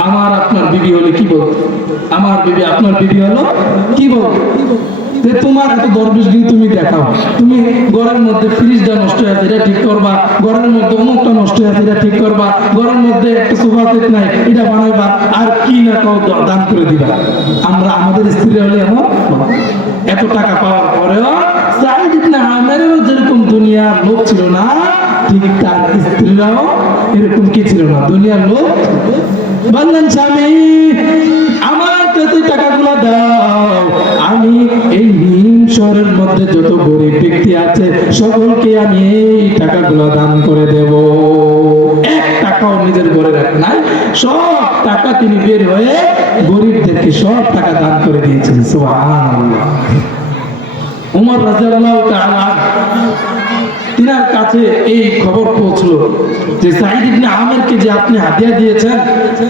আমার আপনার বিবি হলে কি বলতো? আমার বিবি আপনার বিবি হলো কি বলতো? যে তোমার এত দরবেশগিরি তুমি দেখাও, তুমি ঘরের মধ্যে ফ্রিজটা নষ্ট হয়ে আছে, এটা ঠিক করবা, ঘরের মধ্যে অমুকটা নষ্ট হয়ে আছে, এটা ঠিক করবা, ঘরের মধ্যে একটা সোফা সেট নাই, এটা বানাইবা, আর কি না কাউ দান করে দিবা। আমরা আমাদের স্ত্রী হলে এমন, এত টাকা পাওয়ার পরেও সাঈদ ইবনে আমিরেরও যেরকম দুনিয়ার লোক ছিল না, ঠিক তার স্ত্রীরাও এরকম কি ছিল না, দুনিয়ার লোক। বললেন, স্বামী, আমার কাছে টাকাগুলো দাও, আমি এই নিম শহরের মধ্যে যত গরিব ব্যক্তি আছে সকলকে আমি এই টাকাগুলো দান করে দেব। 1 টাকাও নিজের ঘরে রাখে নাই, সব টাকা তিনি বের হয়ে গরিবদেরকে সব টাকা দান করে দিয়েছেন। সুবহানাল্লাহ। ওমর রাদিয়াল্লাহু তাআলা তিনার কাছে এই খবর পৌঁছলো যে সাঈদ ইবনে আমিরকে যে আপনি হাদিয়া দিয়েছেন,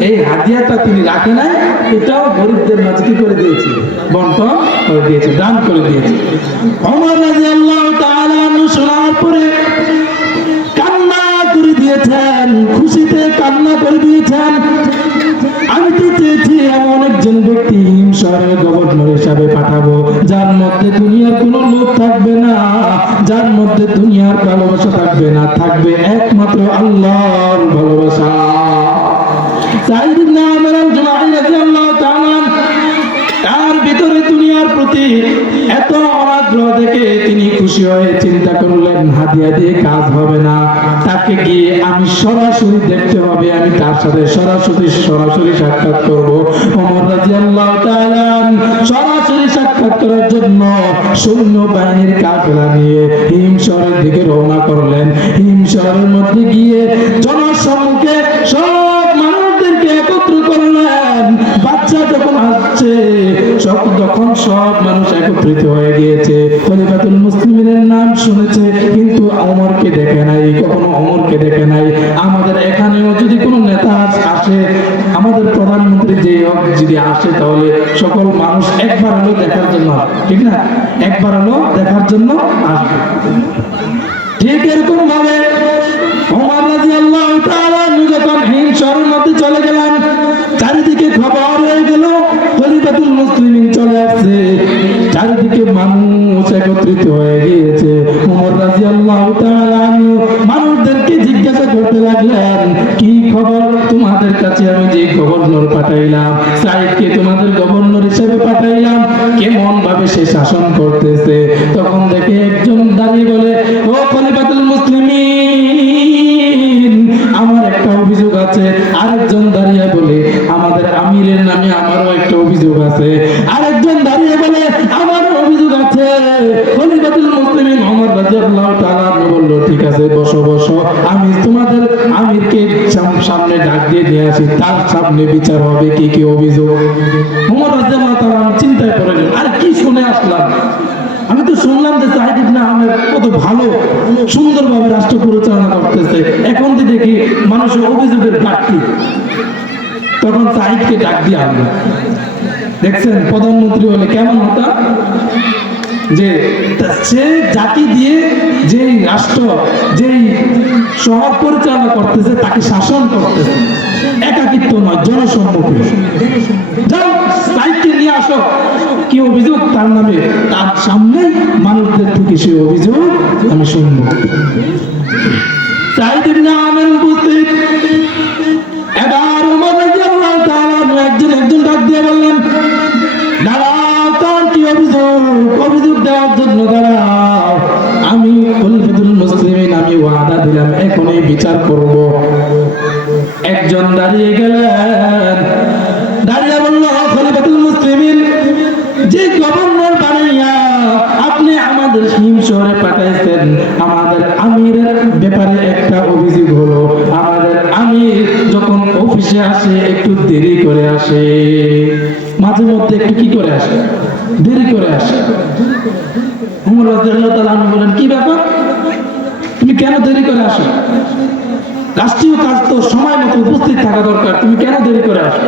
এই হাদিয়াটা তিনি রাখে নাই, এটাও গরিবদের মাঝে কি করে দিয়েছে? বন্টন করে দিয়েছে, দান করে দিয়েছে। ওমর রাদিয়াল্লাহু তাআলা শোনার পরে কান্না করে দিয়েছেন, খুশিতে কান্না করে দিয়েছেন। আমি তো চেয়েছি এমন একজন ব্যক্তি শহরের গভর্নর হিসাবে পাঠাবো, যার মধ্যে দুনিয়ার কোনো লোভ থাকবে না, যার মধ্যে দুনিয়ার ভালোবাসা থাকবে না, থাকবে একমাত্র আল্লাহর ভালোবাসা। সাঈদ ইবনে আমর আল-জুমাহি রাদিয়াল্লাহু তাআলা তার ভিতরে দুনিয়ার প্রতি এত অনাগ্রহ দেখে তিনি খুশি হয়ে চিন্তা করলেন হাদিয়া দিয়ে কাজ হবে না, তাকে গিয়ে আমি সরাসরি দেখতে হবে, আমি তার সাথে সরাসরি সাক্ষাৎ করব। ওমর রাদিয়াল্লাহু তাআলা সরাসরি সাক্ষাৎ করার জন্য সৈন্য বাহিনীর কাফেলা নিয়ে হিম শহরের দিকে রওনা করলেন। হিম শহরের মধ্যে গিয়ে জনসম্মুখে সব মানুষদেরকে একত্র করলেন। বাচ্চা যখন আসছে তখন সব মানুষ একত্রিত হয়ে গিয়েছে। খলিফাতুল মুসলিমিনের নাম শুনেছে কিন্তু ওমরকে দেখে নাই, কখনো ওমরকে দেখে নাই। আমাদের এখানেও যদি কোনো নেতা আসে, আমাদের প্রধানমন্ত্রী যে যদি আসে, তাহলে সকল মানুষ একবার হলো দেখার জন্য, ঠিক না, একবার হলো দেখার জন্য আসবে। ঠিক এরকম ভাবে ওমর রাদিয়াল্লাহু তাআলা যখন হিম শহরের মধ্যে চলে গেলেন, চারিদিকে খবর হয়ে গেল খলিফাতুল মুসলিমিন চলে আসছে, চারিদিকে মানুষ একত্রিত হয়ে গিয়েছে। ওমর রাদিয়াল্লাহু তাআলা মানুষদেরকে জিজ্ঞাসা করতে লাগলেন, কি খবর তোমাদের কাছে? আমি যে গভর্নর পাঠাইলাম, সাঈদকে তোমাদের গভর্নর হিসেবে পাঠাইলাম, কেমন ভাবে সে শাসন করতেছে? তখন দেখে একজন দাঁড়িয়ে বলে, ও খলিফাতুল মুসলিমিন, আমার একটা অভিযোগ আছে। আরেকজন দাঁড়িয়ে বলে, আমাদের আমিরের নামে আমারও একটা অভিযোগ আছে। আরেকজন দাঁড়িয়ে বলে, আমার অভিযোগ আছে। খলিফাতুল মুসলিমিন ওমর রাদিয়াল্লাহু তাআলা বলল, ঠিক আছে, বসো বসো, আমি তোমাদের আমিরকে সামনে ডাক দিয়ে নিয়ে আসি, তার সামনে বিচার হবে কি কি অভিযোগ। ওমর রাদিয়াল্লাহু তাআলা চিন্তায় পড়ে গেলেন, আর কি শুনে আসলাম? আমি তো শুনলাম যে সাঈদ ইবনে আমর কত ভালো সুন্দরভাবে রাষ্ট্র পরিচালনা করতেছে, এখন যে দেখি মানুষের অভিযোগের ঘাটতি। তখন সাঈদকে ডাক দিয়ে আনলো। দেখছেন প্রধানমন্ত্রী হলে কেমন হতো, যে সে জাতি দিয়ে যেই রাষ্ট্র, যেই শহর পরিচালনা করতেছে, তাকে শাসন করতেছে, একাকিত্ব নয়, জনসম্মুখে। যাও সাঈদকে নিয়ে আসো, কি অভিযোগ তার নামে, তার সামনে মানুষদের থেকে সে অভিযোগ আমি শুনবো। সাঈদ ইবনে আমর উপস্থিত। এবার ওমর রাদিয়াল্লাহু তাআলা একজন ডাক দিয়ে বললেন, দাঁড়াও, তার কি অভিযোগ? অভিযোগ দেওয়ার জন্য দাঁড়াও। আমি খলিফাতুল মুসলিমিন, আমি ওয়াদা দিলাম এখনই বিচার করব। একজন দাঁড়িয়ে গেলেন, দাঁড়িয়ে বলল, খলিফাতুল মুসলিমিন, যে গভর্নর বানাইয়া আপনি আমাদের হিম শহরে পাঠাইছেন, আমাদের আমিরের ব্যাপারে একটা অভিযোগ হলো, আমাদের আমির যখন অফিসে আসে একটু দেরি করে আসে, মাঝে মধ্যে একটু কি করে আসে, দেরি করে আসে। ওমর রাদিয়াল্লাহু তাআলা বলেন, কি ব্যাপার, তুমি কেন দেরি করে আসো? রাষ্ট্রীয় কাজ তো সময় মতো উপস্থিত থাকা দরকার, তুমি কেন দেরি করে আসো?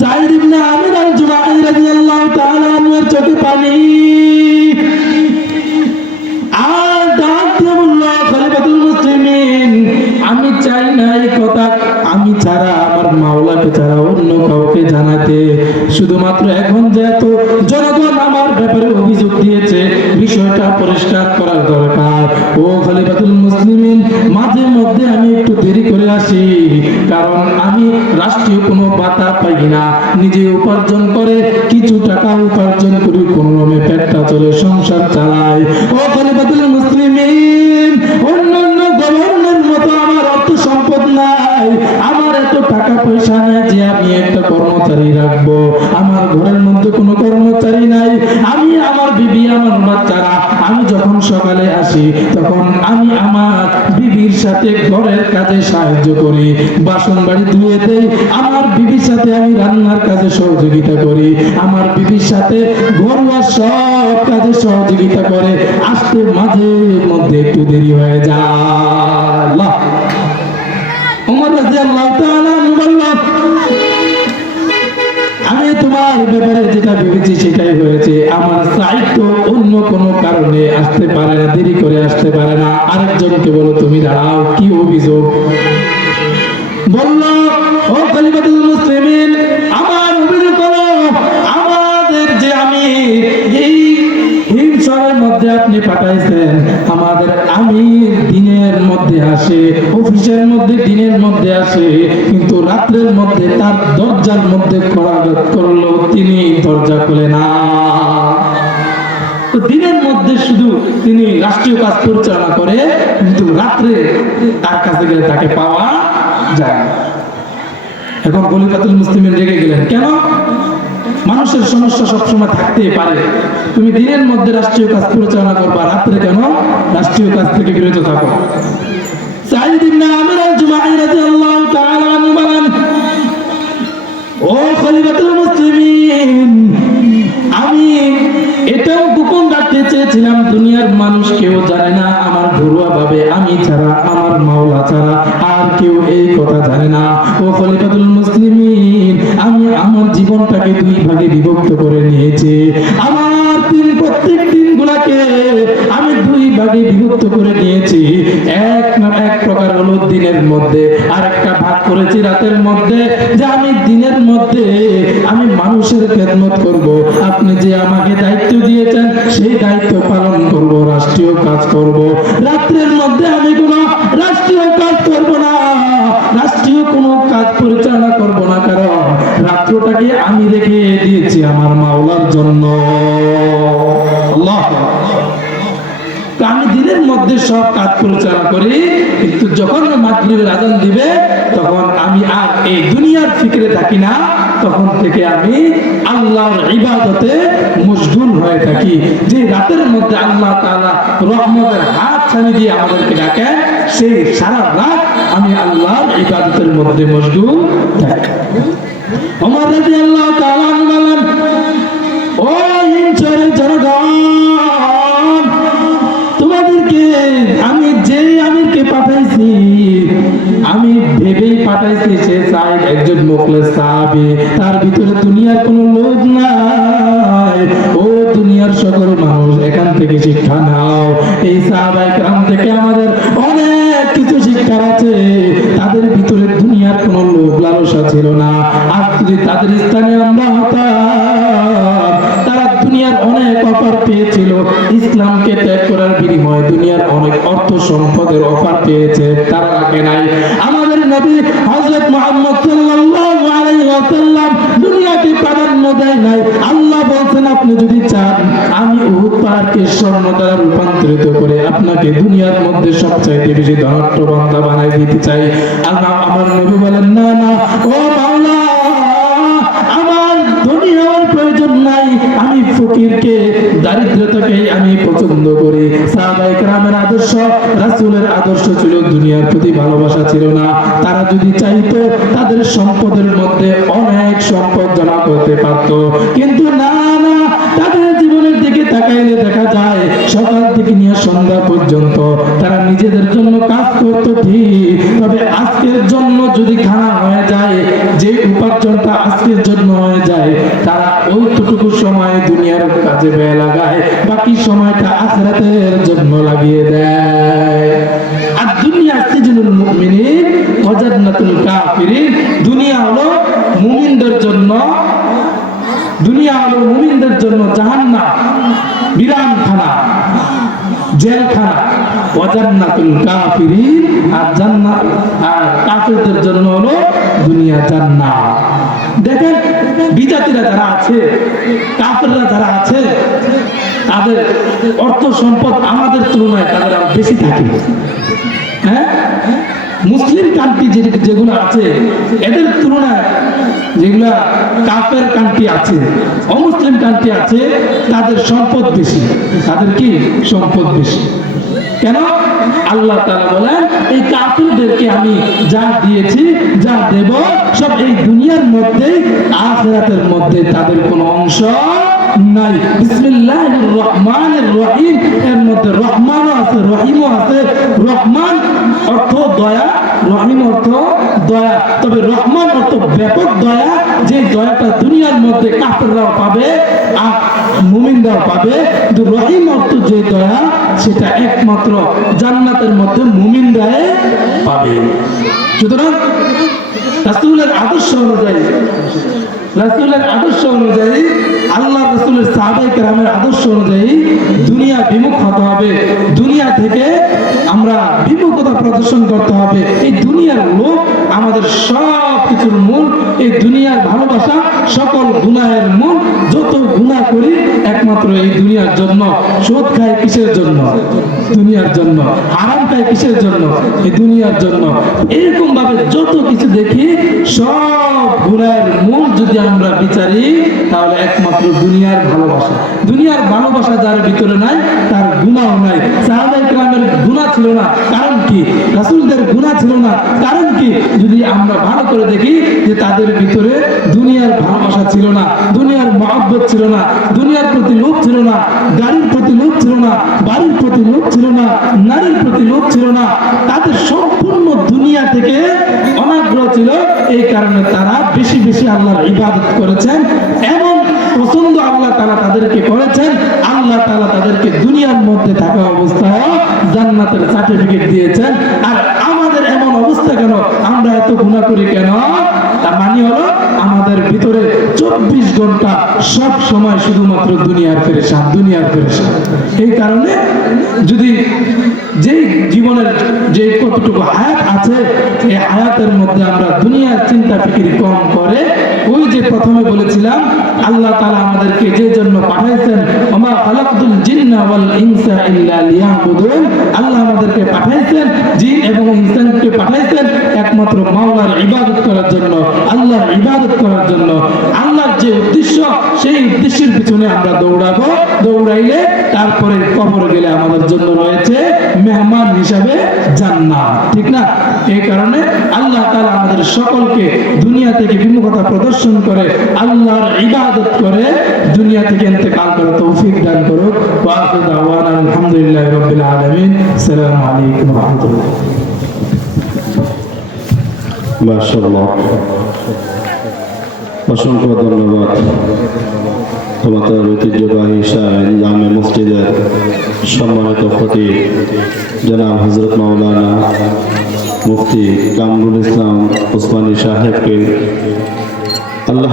সাঈদ ইবনে আমর আল-জুমাহি রাদিয়াল্লাহু তাআলা আনহুর চোখে পানি। আর ডাক দিয়ে বলল, খলিফাতুল মুসলিমিন, আমি চাই না এই কথা আমি ছাড়া, আমার মাওলাকে ছাড়া অন্য কাউকে জানাতে। শুধুমাত্র এখন যেহেতু জনগণ আমার ব্যাপারে অভিযোগ দিয়েছে, বিষয়টা পরিষ্কার করার দরকার। ও খলিফাতুল মুসলিমিন, মাঝে মধ্যে আমি একটু দেরি করে আসি, কারণ আমি রাষ্ট্রীয় কোনো ভাতা পাই না, নিজে উপার্জন করে কিছু টাকা উপার্জন করি, কোনোভাবে পেটটা চলে, সংসার চালাই। ও খলিফাতুল মুসলিমিন, অন্যান্য গভর্নর মতো আমার অর্থ সম্পদ নাই, আমার এত টাকা পয়সা নাই যে আমি একটা কর্মচারী রাখবো, আমার ঘরের মধ্যে কোনো কর্মচারী নাই, আমি, আমার বিবি, আমার বাচ্চারা, আমি যখন সকালে আসি তখন আমি আমার বিবির সাথে ঘরের কাজে সাহায্য করি, বাসন বাড়ি ধুয়ে দেই, আমার বিবির সাথে আমি রান্নার কাজে সহযোগিতা করি, আমার বিবির সাথে ঘরোয়া সব কাজে সহযোগিতা করে, আসতে মাঝে মধ্যে একটু দেরি হয়ে যায়। ওমর রাদিয়াল্লাহু তাআলা বলল, আমি তোমার ব্যাপারে যেটা ভেবেছি সেটাই হয়েছে, আমার সাঈদ তো অন্য কোনো কারণে আসতে পারে না, দেরি করে আসতে পারে না। আরেকজনকে বলো, তুমি দাঁড়াও, কি অভিযোগ? বলল, ও খলিফাতুল মুসলিমিন, আমার অভিযোগ হলো, আমাদের যে আমি এই হিম শহরের মধ্যে আপনি পাঠাইছেন, আমাদের আমির দিনের মধ্যে আসে, অফিসের মধ্যে, দিনের মধ্যে আসে, কিন্তু রাত্রের মধ্যে তার দরজার মধ্যে করাঘাত করলো, তিনি দরজা খুলে না। তো দিনের মধ্যে শুধু তিনি রাষ্ট্রীয় কাজ পরিচালনা করে, কিন্তু রাত্রে তার কাছে গেলে তাকে পাওয়া যায় না। এখন খলিফাতুল মুসলিমিন রেগে গেলেন, কেন? মানুষের সমস্যা সবসময় থাকতেই পারে, তুমি দিনের মধ্যে রাষ্ট্রীয় কাজ পরিচালনা করবা, রাত্রে কেন রাষ্ট্রীয় কাজ থেকে বিরত থাকো? সাঈদ ইবনে আমির আল-জুমাহি রাদিয়াল্লাহু তাআলা আনহু বলেন, ও খলিফাতুল মুসলিমিন, আমি এটাও গোপন রাখতে চেয়েছিলাম, দুনিয়ার মানুষ কেউ জানে না, আমার ঘরোয়া ভাবে আমি ছাড়া, আমার মাওলা ছাড়া আর কেউ এই কথা জানে না। ও খলিফাতুল মুসলিমিন, আমি আমার জীবনটাকে দুই ভাগে বিভক্ত করে নিয়েছি। আমার প্রত্যেক দিনগুলোকে আমি দুই ভাগে বিভক্ত করে নিয়েছি। এক প্রকার হলো দিনের মধ্যে, আর একটা ভাগ করেছি রাতের মধ্যে, যে আমি দিনের মধ্যে আমি মানুষের খেদমত করব, আপনি যে আমাকে দায়িত্ব দিয়েছেন সেই দায়িত্ব পালন করব, রাষ্ট্রীয় কাজ করব। রাত্রের মধ্যে আমি কোনো রাষ্ট্রীয় কাজ করব না, রাষ্ট্রীয় কোনো কাজ পরিচালনা করব না, কারণ রাত্রটাকে আমি রেখে দিয়েছি আমার মাওলার জন্য। আল্লাহ, আমি দিনের মধ্যে সব কাজ পরিচালনা করি, কিন্তু যখন মাগরিবের আযান দিবে তখন আমি আর এই দুনিয়ার ফিকরে থাকি না, তখন থেকে আমি আল্লাহর ইবাদতে মশগুল হয়ে থাকি। যে রাতের মধ্যে আল্লাহ তাআলা রহমতের হাত ছানি দিয়ে আমাদেরকে ডাকেন, সেই সারা রাত আমি আল্লাহর ইবাদতের মধ্যে মশগুল থাকি। ওমর রাদিয়াল্লাহু তাআলা আনহু বলেন, ও হিমচরের জনগণ, তোমাদেরকে আমি যে আমিরকে পাঠাইছি, আমি ভেবেই পাঠাইছি সে সাঈদ একজন মুখলেস সাহাবী, তার ভিতরে দুনিয়ার কোনো লোভ নাই। ও দুনিয়ার সকল মানুষ, এখান থেকে শিক্ষা নাও। এই সাহাবায়ে কেরাম থেকে আমাদের অনেক কিছু শিক্ষার আছে। তাদের ভিতরে দুনিয়ার কোনো লোভ লালসা ছিল না। আর যদি তাদের স্থানে আমরা হতাম, তারা দুনিয়ার অনেক অফার পেয়েছিল, ইসলামকে ত্যাগ করার বিনিময়ে দুনিয়ার অনেক অর্থ সম্পদের অফার পেয়েছে, তারা রাখে নাই। আমাদের নবী হযরত মুহাম্মদ সাল্লাল্লাহু আলাইহি ওয়াসাল্লাম দুনিয়াকে প্রাধান্য দেয় নাই। আল্লাহ বলেন, আপনি যদি চান আমি উহুদ পাহাড়কে স্বর্ণ দ্বারা রূপান্তরিত করে আপনাকে দুনিয়ার মধ্যে সবচাইতে বেশি ধনাঢ্য বান্দা বানাই দিতে চাই। আল্লাহ, আমার নবী বলেন, না না, ও মাওলা, আমার ধনী হওয়ার প্রয়োজন নাই, আমি ফকিরকে, দারিদ্রতাকে আমি পছন্দ করি। সাহাবায়ে কেরামের আদর্শ, রাসূলের আদর্শ ছিল দুনিয়ার প্রতি ভালোবাসা ছিল না। তারা যদি চাইতো তাদের সম্পদের মধ্যে অনেক সম্পদ জমা করতে পারত, কিন্তু না না, তাদের জীবনের দিকে তাকাইলে দেখা যায় সকাল থেকে নিয়ে সন্ধ্যা পর্যন্ত তারা নিজেদের জন্য কাজ করতো ঠিক, তবে আজকের জন্য যদি খানা হয়ে যায়, যে উপার্জনটা আজকের জন্য হয়ে যায়, তারা ওইটুকু সময় দুনিয়ার কাজে ব্যয় লাগায়, বাকি সময়টা আখিরাতের জন্য লাগিয়ে দেয়। আর দুনিয়া সিজনুল মুমিনিন ওয়া জান্নাতুল কাফিরিন, দুনিয়া হলো মুমিনদের জন্য, দুনিয়া হলো মুমিনদের জন্য জাহান্নাম, বিরামখানা, জেলখানা। ওয়া জান্নাতুল কাফিরিন, আর জান্নাত, আর কাফিরদের জন্য হলো দুনিয়া জান্নাত। দেখেন, বিজাতিরা যারা আছে, কাফেররা যারা আছে, তাদের অর্থ সম্পদ আমাদের তুলনায় তাদের আরো বেশি থাকে। হ্যাঁ, মুসলিম কান্ট্রি যেগুলো আছে, এদের তুলনায় যেগুলা কাফের কান্ট্রি আছে, অমুসলিম কান্ট্রি আছে, তাদের সম্পদ বেশি। তাদের কি সম্পদ বেশি? কেন? আল্লাহ তাআলা বলেন, এই কাফিরদেরকে আমি যা দিয়েছি, যা দেব, সব এই দুনিয়ার মধ্যে, আখিরাতের মধ্যে তাদের কোনো অংশ নাই। বিসমিল্লাহির রহমানির রহিম, এর মধ্যে রহমানও আছে, রহিমও আছে। রহমান অর্থ দয়া, রহিম অর্থ দয়া, তবে রহমান অর্থ ব্যাপক দয়া, যে দয়াটা দুনিয়ার মধ্যে কাফেররাও পাবে আর মুমিনরাও পাবে। কিন্তু রহিম অর্থ যে দয়া, সেটা একমাত্র জান্নাতের মধ্যে মুমিনরাই পাবে। সুতরাং রাসূলের আদর্শ অনুযায়ী, রাসূলের আদর্শ অনুযায়ী, আল্লাহ রাসূলের সাহাবায়ে কেরামের আদর্শ অনুযায়ী দুনিয়া বিমুখ হতে হবে। দুনিয়া থেকে আমরা বিমুখতা প্রদর্শন করতে হবে। এই দুনিয়ার লোভ আমাদের সব কিছুর মূল, এই দুনিয়ার ভালোবাসা সকল গুনাহের মূল। যত গুনাহ করি একমাত্র এই দুনিয়ার জন্য। সুদ খাই কিসের জন্য? দুনিয়ার জন্য। হারাম খাই কিসের জন্য? এই দুনিয়ার জন্য। এরকম ভাবে যত কিছু দেখি সব গুনাহের মূল যদি আমরা বিচারি তাহলে একমাত্র দুনিয়ার ভালোবাসা। দুনিয়ার ভালোবাসা যার ভিতরে নাই তার গুনাহ নাই। সাহাবায়ে কেরামের গুনাহ ছিল না, কারণ কি? রাসূলদের গুনাহ ছিল না, কারণ কি? যদি আমরা ভালো করে দেখি যে তাদের ভিতরে দুনিয়ার ভালোবাসা ছিল না, দুনিয়ার মহব্বত ছিল না, দুনিয়ার প্রতি লোভ ছিল না, গাড়ির প্রতি লোভ ছিল না, বাড়ির প্রতি লোভ ছিল না, নারীর প্রতি লোভ ছিল না। তাদের সম্পূর্ণ দুনিয়া থেকে অনাগ্রহ ছিল। এই কারণে তারা বেশি বেশি আল্লাহর ইবাদত করেছেন। এমন পছন্দ আল্লাহ তাআলা তাদেরকে করেছেন, আল্লাহ তাআলা তাদেরকে দুনিয়ার মধ্যে থাকা অবস্থায় জান্নাতের সার্টিফিকেট দিয়েছেন। আর আমাদের এমন অবস্থা কেন? আমরা এত গুনাহ করি কেন? তার মানে হলো আমাদের ভিতরে 24 ঘন্টা সব সময় শুধুমাত্র দুনিয়ার পেরেশান, দুনিয়ার পেরেশান। এই কারণে যদি যেই জীবনের যে কতটুকু হায়াত আছে, এই হায়াতের মধ্যে আমরা দুনিয়ার চিন্তা ফিকির কম করে, ওই যে প্রথমে বলেছিলাম আল্লাহ তাআলা আমাদেরকে যে জন্য পাঠাইছেন, ওমা খালাকতুল জিন্না ওয়াল ইনসা ইল্লা লিয়াবুদুন, আল্লাহ আমাদেরকে পাঠাইছেন, জিন এবং ইনসানকে পাঠাইছেন একমাত্র মাওলার ইবাদত করার জন্য, আল্লাহর ইবাদত করার জন্য। আল্লাহর যে উদ্দেশ্য, সেই উদ্দেশ্যের পিছনে আমরা দৌড়াবো। দৌড়াইলে তারপরে কবর গেলে আমাদের জন্য রয়েছে মেহমান হিসাবে জান্নাত, ঠিক না? এই কারণে আল্লাহ তাআলা আমাদের সকলকে দুনিয়া থেকে বিমুখতা প্রদর্শন করে আল্লাহর ইবাদত করে দুনিয়া থেকে ইন্তেকাল করার তৌফিক দান করুক। ওয়া আখিরু দাওয়ানা আলহামদুলিল্লাহি রাব্বিল আলামিন। আসসালামু আলাইকুম ওয়া রাহমাতুল্লাহ। মাশাআল্লাহ, অসংখ্য ধন্যবাদ তোমাদের ঐতিহ্যবাহী জামে মসজিদের সম্মানিত খতিব জনাব হযরত মাওলানা মুফতি কামরুল ইসলাম উসমানী সাহেবকে। আল্লাহ